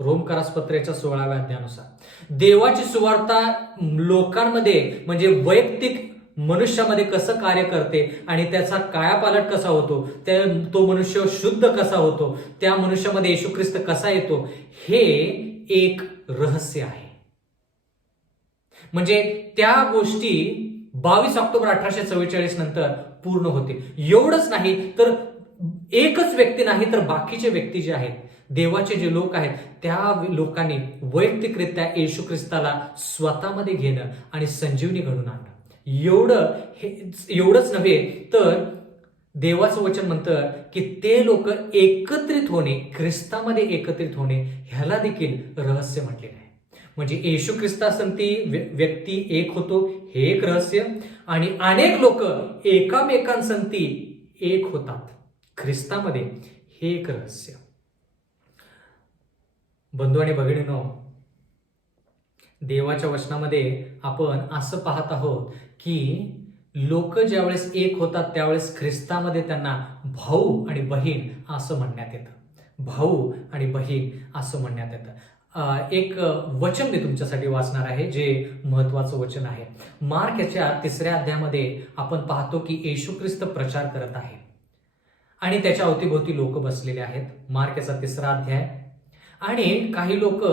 रोमकारास पत्रेच्या 16व्या अध्यायानुसार देवाची सुवार्ता लोकांमध्ये म्हणजे वैयक्तिक मनुष्यामध्ये कसं कार्य करते आणि त्याचा कायापालट कसा होतो, तो मनुष्य शुद्ध कसा होतो, त्या मनुष्यामध्ये येशू ख्रिस्त कसा येतो, हे एक रहस्य आहे. म्हणजे त्या गोष्टी 22 ऑक्टोबर 1844 नंतर पूर्ण होते. एवढंच नाही तर एकच व्यक्ती नाही तर बाकीचे व्यक्ती जे आहेत, देवाचे जे लोक आहेत, त्या लोकांनी वैयक्तिकरित्या येशू ख्रिस्ताला स्वतःमध्ये घेणं आणि संजीवनी घडून आणणं. एवढंच नव्हे तर देवाचं वचन म्हणतं की ते लोक एकत्रित होणे, ख्रिस्तामध्ये एकत्रित होणे, ह्याला देखील रहस्य म्हटलेलं आहे. म्हणजे येशू ख्रिस्तासंती व्यक्ती एक होतो हे एक रहस्य, आणि अनेक लोक एकामेकांसंती एक होतात ख्रिस्तामध्ये हे एक रहस्य. बंधू आणि भगिनींनो, देवाच्या वचनामध्ये आपण असं पाहत आहोत की लोक ज्यावेळेस एक होतात त्यावेळेस ख्रिस्तामध्ये त्यांना भाऊ आणि बहीण असं म्हणण्यात येतं. भाऊ आणि बहीण असं म्हणण्यात येतं. एक वचन मी तुमच्यासाठी वाचणार आहे जे महत्वाचं वचन आहे. मार्क याच्या 3 अध्यायामध्ये आपण पाहतो की येशू ख्रिस्त प्रचार करत आहे आणि त्याच्या अवतीभोवती लोक बसलेले आहेत. मार्क याचा 3 अध्याय. आणि काही लोक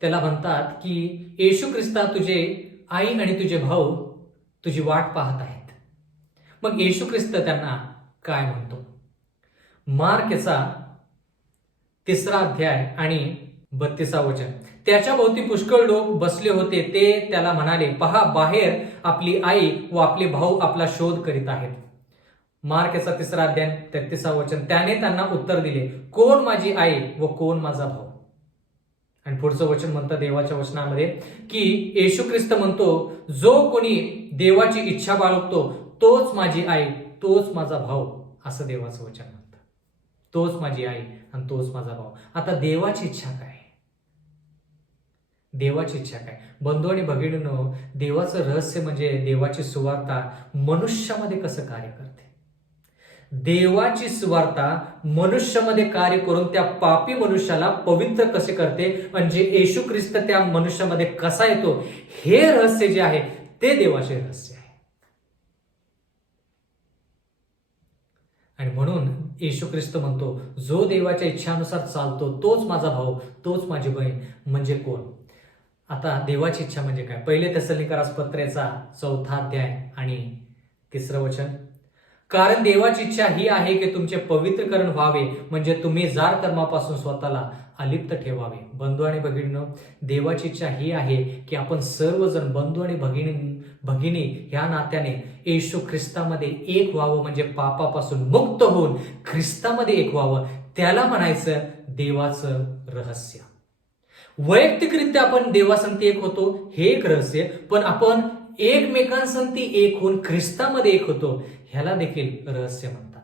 त्याला म्हणतात की येशू ख्रिस्ता, तुझे आई आणि तुझे भाऊ तुझी वाट पाहत आहेत. मग येशू ख्रिस्त त्यांना काय म्हणतो? मार्क याचा 3 अध्याय आणि 32 वचन. त्याच्या भोवती पुष्कळ लोक बसले होते. ते त्याला म्हणाले, पहा, बाहेर आपली आई व आपले भाऊ आपला शोध करीत आहेत. मार्क याचा 3 अध्याय 33 वचन. त्याने त्यांना उत्तर दिले, कोण माझी आई व कोण माझा भाऊ? आणि पुढचं वचन म्हणतं देवाच्या वचनामध्ये की येशू ख्रिस्त म्हणतो, जो कोणी देवाची इच्छा बाळगतो तोच माझी आई, तोच माझा भाऊ, असं देवाचं वचन म्हणतं. तोच माझी आई आणि तोच माझा भाऊ. आता देवाची इच्छा काय? देवाची इच्छा काय? बंधू आणि भगिनींनो, देवाचं रहस्य म्हणजे देवाची सुवार्ता मनुष्यामध्ये कसं कार्य करते. देवाची सुवार्ता मनुष्यामध्ये कार्य करून त्या पापी मनुष्याला पवित्र कसे करते, म्हणजे येशू ख्रिस्त त्या मनुष्यामध्ये कसा येतो, हे रहस्य जे आहे ते देवाचे रहस्य आहे. आणि म्हणून येशू ख्रिस्त म्हणतो, जो देवाच्या इच्छानुसार चालतो तोच माझा भाऊ, तोच माझी बहीण. म्हणजे कोण? आता देवाची इच्छा म्हणजे काय? 1 तेसलोनिकरास पत्रेचा 4 अध्याय आणि 3 वचन. कारण देवाची इच्छा ही आहे की तुमचे पवित्रकरण व्हावे, म्हणजे तुम्ही जार कर्मापासून स्वतःला अलिप्त ठेवावे. बंधू आणि भगिनींनो, देवाची इच्छा ही आहे की आपण सर्वजण बंधू आणि भगिनी ह्या नात्याने येशू ख्रिस्तामध्ये एक व्हावं, म्हणजे पापापासून मुक्त होऊन ख्रिस्तामध्ये एक व्हावं. त्याला म्हणायचं देवाचं रहस्य. वैयक्तिकरित्या आपण देवासंती एक होतो हे एक रहस्य, पण आपण एकमेकांसंती एक होऊन ख्रिस्तामध्ये एक होतो ह्याला देखील रहस्य म्हणतात.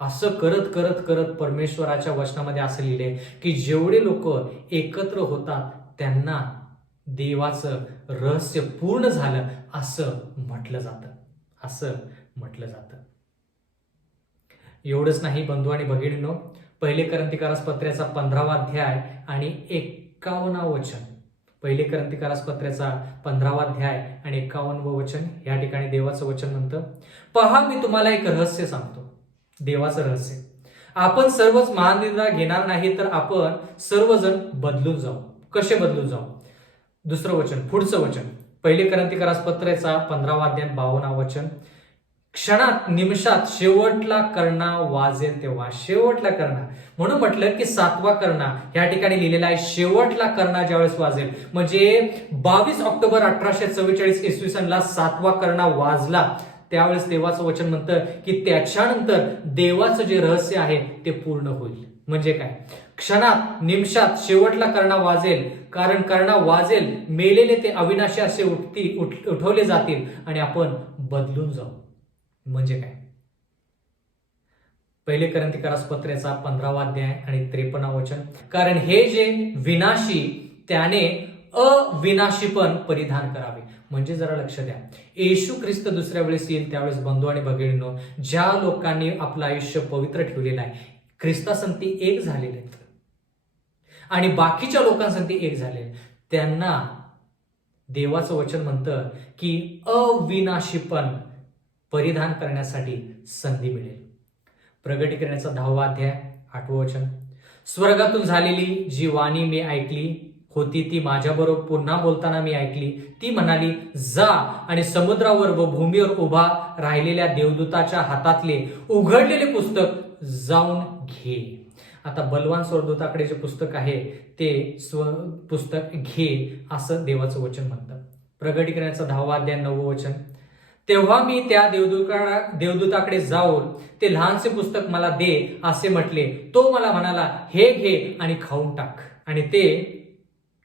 असं करत करत करत परमेश्वराच्या वचनामध्ये असं लिहिले की जेवढे लोक एकत्र होतात त्यांना देवाचं रहस्य पूर्ण झालं असं म्हटलं जातं. असं म्हटलं जातं. एवढंच नाही बंधू आणि भगिनींनो, 1 कोरिन्थीकारास पत्र्याचा 15 अध्याय आणि 51 वचन. 1 कोरिन्थीकारास पत्र्याचा 15 अध्याय आणि 51 वचन. या ठिकाणी देवाचं वचन म्हणतं, पहा, मी तुम्हाला एक रहस्य सांगतो. देवाचं रहस्य. आपण सर्वच महानिद्रा घेणार नाही, तर आपण सर्वजण बदलून जाऊ. कसे बदलून जाऊ? दुसरं वचन, पुढचं वचन. 1 कोरिन्थीकारास पत्र्याचा 15 अध्याय 52 वचन. क्षणात, निमिषात, शेवटला करणा वाजेल तेव्हा. शेवटला करणा म्हणून म्हटलं की 7वा करणा या ठिकाणी लिहिलेला आहे. शेवटला करणा ज्यावेळेस वाजेल, म्हणजे 22 ऑक्टोबर 1844 इसवी सनला 7वा करणा वाजला, त्यावेळेस देवाचं वचन म्हणतं की त्याच्यानंतर देवाचं जे रहस्य आहे ते पूर्ण होईल. म्हणजे काय? क्षणात, निमिषात, शेवटला करणा वाजेल. कारण करणा वाजेल, मेलेले ते अविनाशी असे उठवले जातील आणि आपण बदलून जाऊ. म्हणजे काय? 1 कोरिन्थीकारास पत्र्याचा 15 अध्याय आणि 53 वचन. कारण हे जे विनाशी त्याने अविनाशी पण परिधान करावे. म्हणजे जरा लक्ष द्या, येशू ख्रिस्त दुसऱ्या वेळेस येईल त्यावेळेस बंधू आणि भगिनींनो, ज्या लोकांनी आपलं आयुष्य पवित्र ठेवलेलं आहे, ख्रिस्तासंती एक झालेले आहेत आणि बाकीच्या लोकांसंती एक झाले, त्यांना देवाचं वचन म्हणतं की अविनाशीपण परिधान करण्यासाठी संधी मिळेल. प्रगटीकरणाचा 10वा अध्याय 8वं वचन. स्वर्गातून झालेली जी वाणी मी ऐकली होती ती माझ्याबरोबर पुन्हा बोलताना मी ऐकली. ती म्हणाली, जा आणि समुद्रावर व भूमीवर उभा राहिलेल्या देवदूताच्या हातातले उघडलेले पुस्तक जाऊन घे. आता बलवान स्वर्गदूताकडे जे पुस्तक आहे ते पुस्तक घे असं देवाचं वचन म्हणतं. प्रगटीकरणाचा 10वा अध्याय 9वं वचन. तेव्हा मी त्या देवदूताकडे जाऊन ते लहानसे पुस्तक मला दे असे म्हटले. तो मला म्हणाला, हे घे आणि खाऊन टाक, आणि ते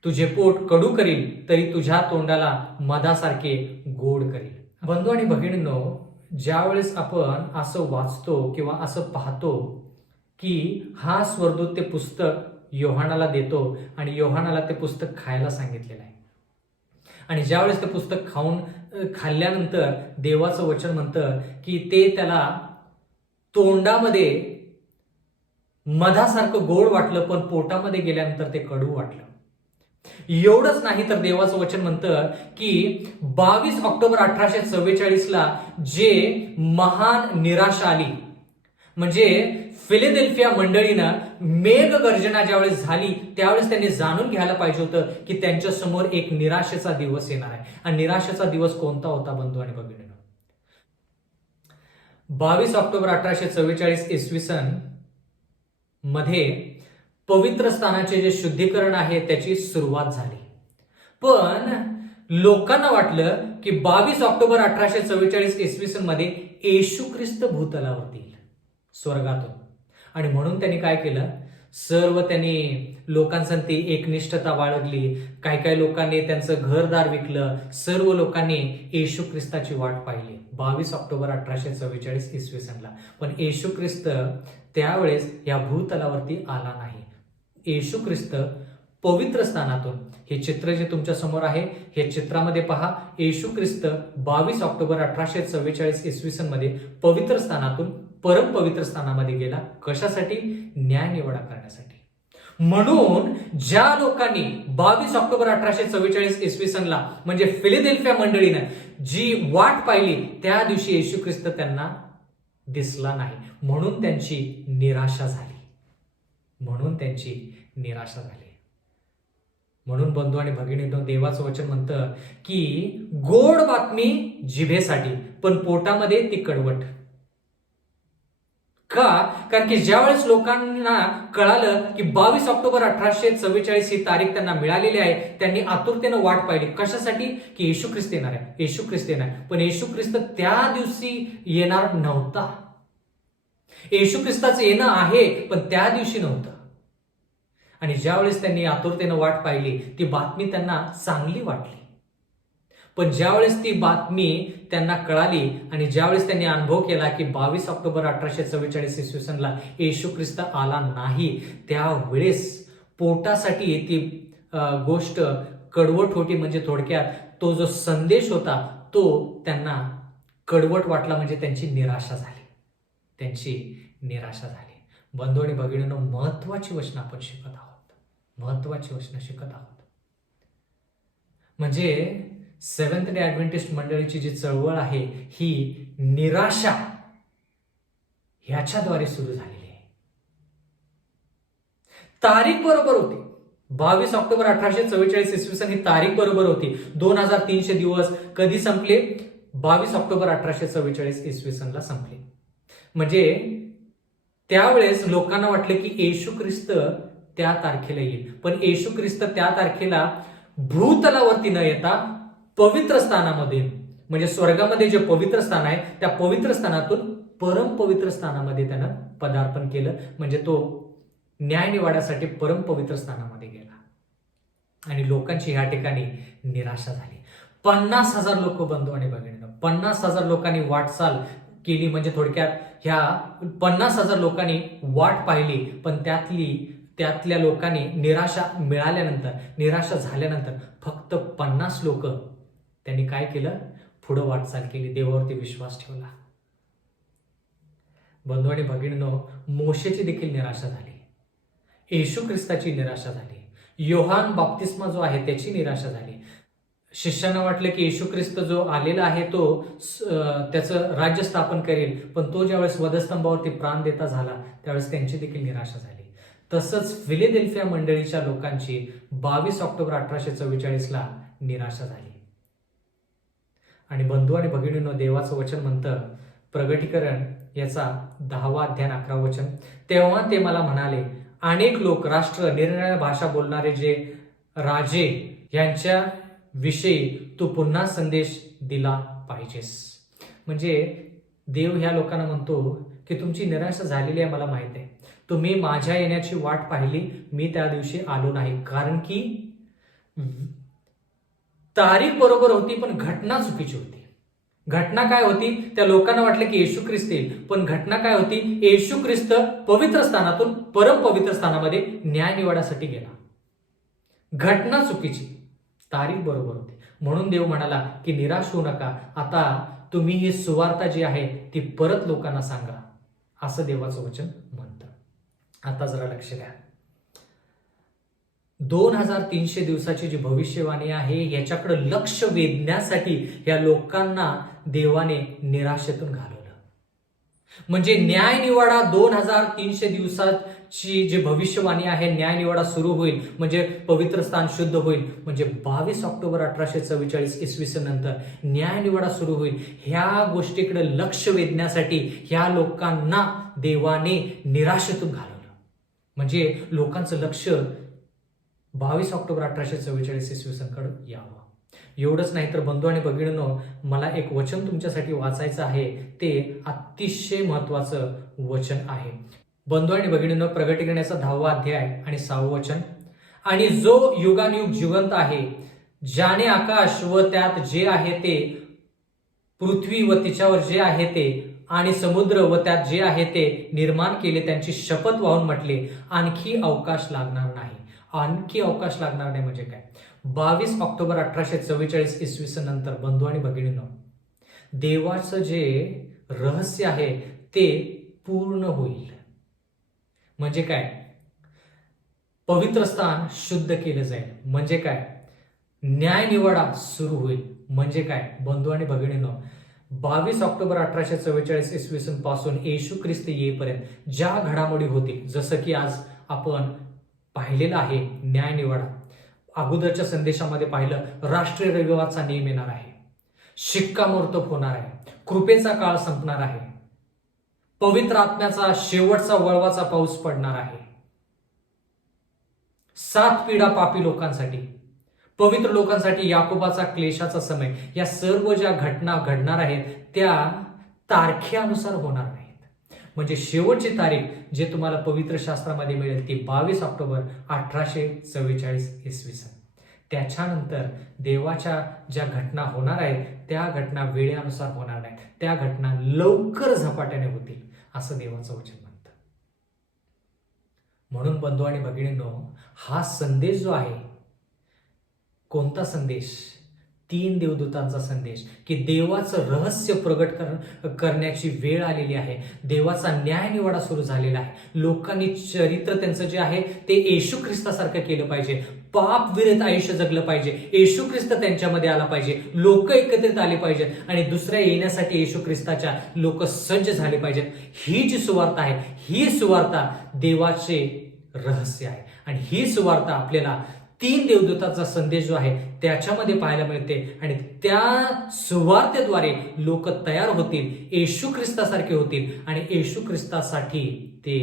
तुझे पोट कडू करील तरी तुझ्या तोंडाला मधासारखे गोड करील. बंधू आणि भगिनींनो, ज्यावेळेस आपण असं वाचतो किंवा असं पाहतो की हा स्वर्गदूत ते पुस्तक योहानाला देतो आणि योहानाला ते पुस्तक खायला सांगितलेलं आहे, आणि ज्यावेळेस ते पुस्तक खाल्ल्यानंतर देवाचं वचन म्हणतं की ते त्याला तोंडामध्ये मधासारखं गोड वाटलं, पण पोटामध्ये गेल्यानंतर ते कडू वाटलं. एवढंच नाही तर देवाचं वचन म्हणतं की 22 ऑक्टोबर 1844ला जे महान निराशा आली, म्हणजे फिलाडेल्फिया मंडळीनं मेघगर्जना ज्यावेळेस झाली त्यावेळेस त्यांनी जाणून घ्यायला पाहिजे होतं की त्यांच्या समोर एक निराशेचा दिवस येणार आहे. आणि निराशेचा दिवस कोणता होता बंधू आणि भगिनींनो? 22 ऑक्टोबर 1844 इसवी सन मध्ये पवित्र स्थानाचे जे शुद्धीकरण आहे त्याची सुरुवात झाली. पण लोकांना वाटलं की 22 ऑक्टोबर 1844 इसवी सन मध्ये येशू ख्रिस्त भूतलावरती येईल स्वर्गातून, आणि म्हणून त्यांनी काय केलं, सर्व त्यांनी लोकांसाठी एकनिष्ठता बाळगली. काही लोकांनी त्यांचं घरदार विकलं. सर्व लोकांनी येशू ख्रिस्ताची वाट पाहिली 22 ऑक्टोबर 1844 इसवी सनला. पण येशू ख्रिस्त त्यावेळेस या भूतलावरती आला नाही. येशू ख्रिस्त पवित्र स्थानातून, हे चित्र जे तुमच्या समोर आहे हे चित्रामध्ये पहा, येशू ख्रिस्त 22 ऑक्टोबर 1844 इसवी सन मध्ये पवित्र स्थानातून परम पवित्र स्थानामध्ये गेला. कशासाठी? न्याय निवाडा करण्यासाठी. म्हणून ज्या लोकांनी 22 ऑक्टोबर 1844 इसवी सनला म्हणजे फिलाडेल्फिया मंडळीनं जी वाट पाहिली त्या दिवशी येशू ख्रिस्त त्यांना दिसला नाही, म्हणून त्यांची निराशा झाली. म्हणून बंधू आणि भगिनींनो, देवाचं वचन म्हणतं की गोड बातमी जिभेसाठी पण पोटामध्ये ती कडवट. का? कारण की ज्यावेळेस लोकांना कळालं की 22 ऑक्टोबर 1844 ही तारीख त्यांना मिळालेली आहे, त्यांनी आतुरतेनं वाट पाहिली. कशासाठी? की येशू ख्रिस्त येणार आहे. पण येशू ख्रिस्त त्या दिवशी येणार नव्हता. येशू ख्रिस्ताचं येणं आहे पण त्या दिवशी नव्हतं. आणि ज्यावेळेस त्यांनी आतुरतेनं वाट पाहिली ती बातमी त्यांना चांगली वाटली. पण ज्यावेळेस ती बातमी त्यांना कळाली आणि ज्यावेळेस त्यांनी अनुभव केला की 22 ऑक्टोबर 1844 इसवी सनला येशू ख्रिस्त आला नाही, त्यावेळेस पोटासाठी ती गोष्ट कडवट होती. म्हणजे थोडक्यात तो जो संदेश होता तो त्यांना कडवट वाटला, म्हणजे त्यांची निराशा झाली. बंधू आणि भगिनींनो, महत्वाची वचनं आपण शिकत आहोत. म्हणजे सेव्हन्थ डे ॲडव्हेंटिस्ट मंडळीची जी चळवळ आहे ही निराशा ह्याच्याद्वारे सुरू झालेली आहे. तारीख बरोबर होती. 22 ऑक्टोबर 1844 इसवी सन ही तारीख बरोबर होती. 2300 दिवस कधी संपले? 22 ऑक्टोबर 1844 इसवी सनला संपले. म्हणजे त्यावेळेस लोकांना वाटलं की येशू ख्रिस्त त्या तारखेला येईल, पण येशू ख्रिस्त त्या तारखेला भूतलावरती न येता पवित्र स्थानामध्ये, म्हणजे स्वर्गामध्ये जे पवित्र स्थान आहे त्या पवित्र स्थानातून परम पवित्र स्थानामध्ये त्यानं पदार्पण केलं. म्हणजे तो न्याय निवाड्यासाठी परम पवित्र स्थानामध्ये गेला. आणि लोकांची ह्या ठिकाणी निराशा झाली. 50,000 लोक, बंधू आणि भगिनींनो, 50,000 लोकांनी वाटचाल केली. म्हणजे थोडक्यात ह्या 50,000 लोकांनी वाट पाहिली, पण त्यातल्या लोकांनी निराशा झाल्यानंतर फक्त 50 लोक त्यांनी काय केलं? पुढे वाटचाल केली, देवावरती विश्वास ठेवला. बंधू आणि भगिनींनो, मोशेची देखील निराशा झाली, येशू ख्रिस्ताची निराशा झाली, योहान बाप्तिस्मा जो आहे त्याची निराशा झाली. शिष्यांना वाटलं की येशू ख्रिस्त जो आलेला आहे तो त्याचं राज्य स्थापन करेल, पण तो ज्यावेळेस वधस्तंभावरती प्राण देता झाला त्यावेळेस त्यांची देखील निराशा झाली. तसंच फिलाडेल्फिया मंडळीच्या लोकांची 22 ऑक्टोबर 1844ला निराशा झाली. आणि बंधू आणि भगिनींनो, देवाचं वचन म्हणतं, प्रगटीकरण याचा 10वा अध्याय 11 वचन, तेव्हा ते मला म्हणाले, अनेक लोक, राष्ट्र, निरनिराळ्या भाषा बोलणारे जे राजे यांच्या विषयी तू पुन्हा संदेश दिला पाहिजेस. म्हणजे देव ह्या लोकांना म्हणतो की तुमची निराशा झालेली आहे, मला माहित आहे. तुम्ही माझ्या येण्याची वाट पाहिली, मी त्या दिवशी आलो नाही, कारण की तारीख बरोबर होती पण घटना चुकीची होती. घटना काय होती? त्या लोकांना वाटलं की येशू ख्रिस्त येईल, पण घटना काय होती? येशू ख्रिस्त पवित्र स्थानातून परम पवित्र स्थानामध्ये न्याय निवाडासाठी गेला. घटना चुकीची, तारीख बरोबर होती. म्हणून देव म्हणाला की निराश होऊ नका, आता तुम्ही ही सुवार्ता जी आहे ती परत लोकांना सांगा, असं देवाचं वचन म्हणतं. आता जरा लक्ष द्या. 2300 दिवसाची जी भविष्यवाणी आहे याच्याकडे लक्ष वेधण्यासाठी या लोकांना देवाने निराशेतून घालवलं. म्हणजे न्याय निवाडा 2300 दिवसाची जी भविष्यवाणी आहे, न्याय निवाडा सुरू होईल म्हणजे पवित्र स्थान शुद्ध होईल, म्हणजे 22 ऑक्टोबर 1844 इसवी सन नंतर न्याय निवाडा सुरू होईल. ह्या गोष्टीकडे लक्ष वेधण्यासाठी ह्या लोकांना देवाने निराशेतून घालवलं. म्हणजे लोकांचं लक्ष 22 ऑक्टोबर 1844 इसवी सन कडे यावं. एवढंच नाही तर बंधू आणि भगिनींनो, मला एक वचन तुमच्यासाठी वाचायचं आहे. ते अतिशय महत्वाचं वचन आहे. बंधू आणि भगिनींनो, प्रगटीकरणाचा 10वा अध्याय आणि 6वं वचन. आणि जो युगानुयुग जिवंत आहे, ज्याने आकाश व त्यात जे आहे ते, पृथ्वी व तिच्यावर जे आहे ते, आणि समुद्र व त्यात जे आहे ते निर्माण केले, त्यांची शपथ वाहून म्हटले, आणखी अवकाश लागणार नाही. आणखी अवकाश लागणार नाही म्हणजे काय? 22 ऑक्टोबर 1844 इसवी सन नंतर बंधू आणि भगिनींनो, देवाचं जे रहस्य आहे ते पूर्ण होईल. म्हणजे काय? पवित्र स्थान शुद्ध केलं जाईल. म्हणजे काय? न्याय निवाडा सुरू होईल. म्हणजे काय? बंधू आणि भगिनींनो, 22 ऑक्टोबर 1844 इसवी सन पासून येशू ख्रिस्त येईपर्यंत ज्या घडामोडी होतील, जसं की आज आपण पाहिलेलं आहे न्याय निवाडा. अगोदरच्या संदेशामध्ये पाहिलं, राष्ट्रीय रविवारचा नियम येणार आहे, शिक्कामोर्तब होणार आहे, कृपेचा काळ संपणार आहे, पवित्र आत्म्याचा शेवटचा वळवाचा पाऊस पडणार आहे, 7 पिढा पापी लोकांसाठी, पवित्र लोकांसाठी याकोबाचा क्लेशाचा समय. या सर्व ज्या घटना घडणार आहेत त्या तारखेनुसार होणार नाहीत. म्हणजे शेवटची तारीख जे तुम्हाला पवित्र शास्त्रामध्ये मिळेल ती 22 ऑक्टोबर 1844 इसवी सन. त्याच्यानंतर देवाच्या ज्या घटना होणार आहेत त्या घटना वेळेनुसार होणार नाहीत. त्या घटना लवकर झपाट्याने होतील, असं देवाचं वचन म्हणतं. म्हणून बंधू आणि भगिनींनो, हा संदेश जो आहे, कोणता संदेश? 3 देवदूतांचा संदेश, की देवाचं रहस्य प्रगट करण्याची वेळ आलेली आहे. देवाचा न्याय निवाडा सुरू झालेला आहे. लोकांनी चरित्र त्यांचं जे आहे ते येशू ख्रिस्तासारखं केलं पाहिजे. पाप विरहित आयुष्य जगलं पाहिजे. येशू ख्रिस्त त्यांच्यामध्ये आला पाहिजे. लोक एकत्रित आले पाहिजेत आणि दुसऱ्या येण्यासाठी येशू ख्रिस्ताच्या लोक सज्ज झाले पाहिजेत. ही जी सुवार्ता आहे, ही सुवार्ता देवाचे रहस्य आहे. आणि ही सुवार्ता आपल्याला 3 देवदूतांचा संदेश जो आहे त्याच्यामध्ये पाहायला मिळते. आणि त्या सुवार्तेद्वारे लोक तयार होतील, येशू ख्रिस्तासारखे होतील आणि येशू ख्रिस्तासाठी ते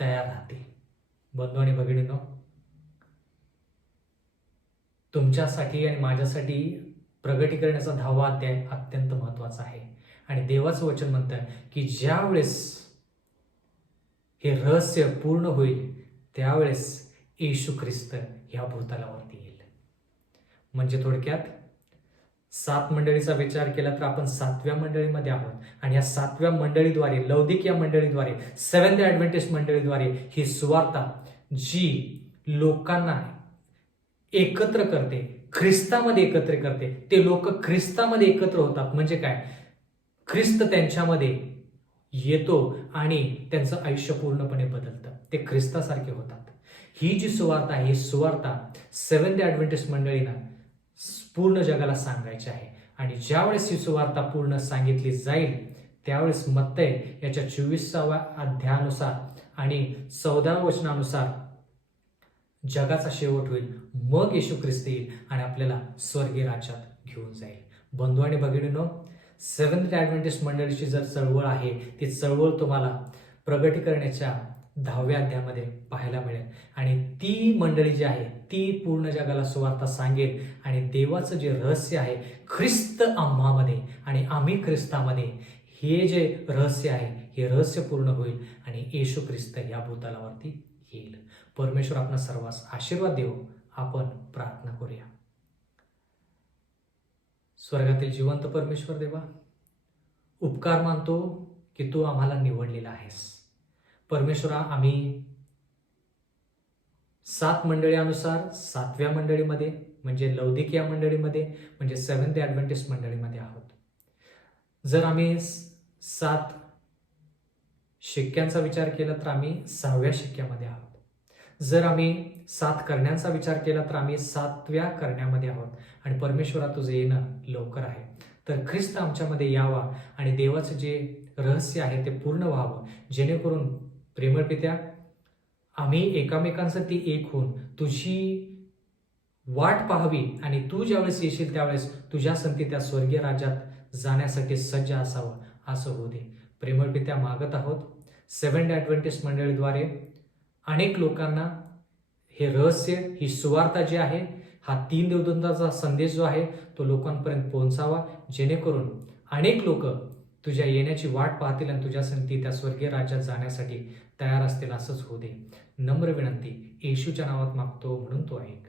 तयार राहतील. बंधू आणि भगिनींनो, तुमच्यासाठी आणि माझ्यासाठी प्रगटीकरणाचा 10वा अध्याय अत्यंत महत्वाचा आहे. आणि देवाचं वचन म्हणतं की ज्या वेळेस हे रहस्य पूर्ण होईल त्यावेळेस येशू ख्रिस्त ह्या भूतलावरती येईल. म्हणजे थोडक्यात 7 मंडळीचा विचार केला तर आपण 7व्या मंडळीमध्ये आहोत. आणि या 7व्या मंडळीद्वारे, लौदिकिया मंडळीद्वारे, 7th ॲडव्हेंटिस्ट मंडळीद्वारे ही सुवार्ता जी लोकांना एकत्र करते, ख्रिस्तामध्ये एकत्र करते, ते लोक ख्रिस्तामध्ये एकत्र होतात. म्हणजे काय? ख्रिस्त त्यांच्यामध्ये येतो आणि त्यांचं आयुष्य पूर्णपणे बदलतं, ते ख्रिस्तासारखे होतात. ही जी सुवार्ता आहे, ही सुवार्ता 7th ॲडव्हेंटिस्ट मंडळींना पूर्ण जगाला सांगायची आहे. आणि ज्यावेळेस ही सुवार्ता पूर्ण सांगितली जाईल त्यावेळेस मत्तय याच्या 24व्या अध्यायानुसार आणि 14व्या वचनानुसार जगाचा शेवट होईल. मग येशू ख्रिस्त येईल आणि आपल्याला स्वर्गीय राज्यात घेऊन जाईल. बंधू आणि भगिनींनो, 7th ॲडव्हेंटिस्ट मंडळीची जर चळवळ आहे, ती चळवळ तुम्हाला प्रगटीकरणाच्या 10व्या अध्यायामध्ये पाहायला मिळेल. आणि ती मंडळी जी आहे ती पूर्ण जगाला सुवार्ता सांगेल. आणि देवाचं जे रहस्य आहे, ख्रिस्त आम्हामध्ये आणि आम्ही ख्रिस्तामध्ये, हे जे रहस्य आहे हे रहस्य पूर्ण होईल आणि येशू ख्रिस्त या भूतलावरती येईल. परमेश्वर आपणा सर्वांस आशीर्वाद देव. आपण प्रार्थना करूया. स्वर्गातील जिवंत परमेश्वर देवा, उपकार मानतो की तू आम्हाला निवडलेला आहेस. परमेश्वरा, आम्ही 7 मंडळीनुसार 7व्या मंडळीमध्ये म्हणजे लौदिकिया मंडळीमध्ये म्हणजे सेव्हन्थ डे ॲडव्हेंटिस्ट मंडळीमध्ये आहोत. जर आम्ही 7 शिक्क्यांचा विचार केला तर आम्ही 6व्या शिक्क्यामध्ये आहोत. जर आम्ही 7 करण्यांचा विचार केला तर आम्ही 7व्या करण्यामध्ये आहोत. आणि परमेश्वरा, तुझं येणं लवकर आहे. तर ख्रिस्त आमच्यामध्ये यावा आणि देवाचं जे रहस्य आहे ते पूर्ण व्हावं, जेणेकरून प्रेमळ पित्या, आम्ही एकामेकांसाठी एक होऊन तुझी वाट पाहावी आणि तू ज्यावेळेस येशील त्यावेळेस तुझ्या संगती त्या स्वर्गीय राज्यात जाण्यासाठी सज्ज असावं, असं होऊ दे. प्रेमळ पित्या, मागत आहोत सेव्हन्थ डे ॲडव्हेंटिस्ट मंडळीद्वारे अनेक लोकांना हे रहस्य, ही सुवार्ता जी आहे, हा 3 देवदूतांचा संदेश जो आहे तो लोकांपर्यंत पोहोचावा, जेणेकरून अनेक लोक तुझ्या येण्याची वाट पाहतील आणि तुझ्या संगती त्या स्वर्गीय राज्यात जाण्यासाठी तयार असतील, असंच होऊ दे. नम्र विनंती येशूच्या नावात मागतो, म्हणून तो ऐक.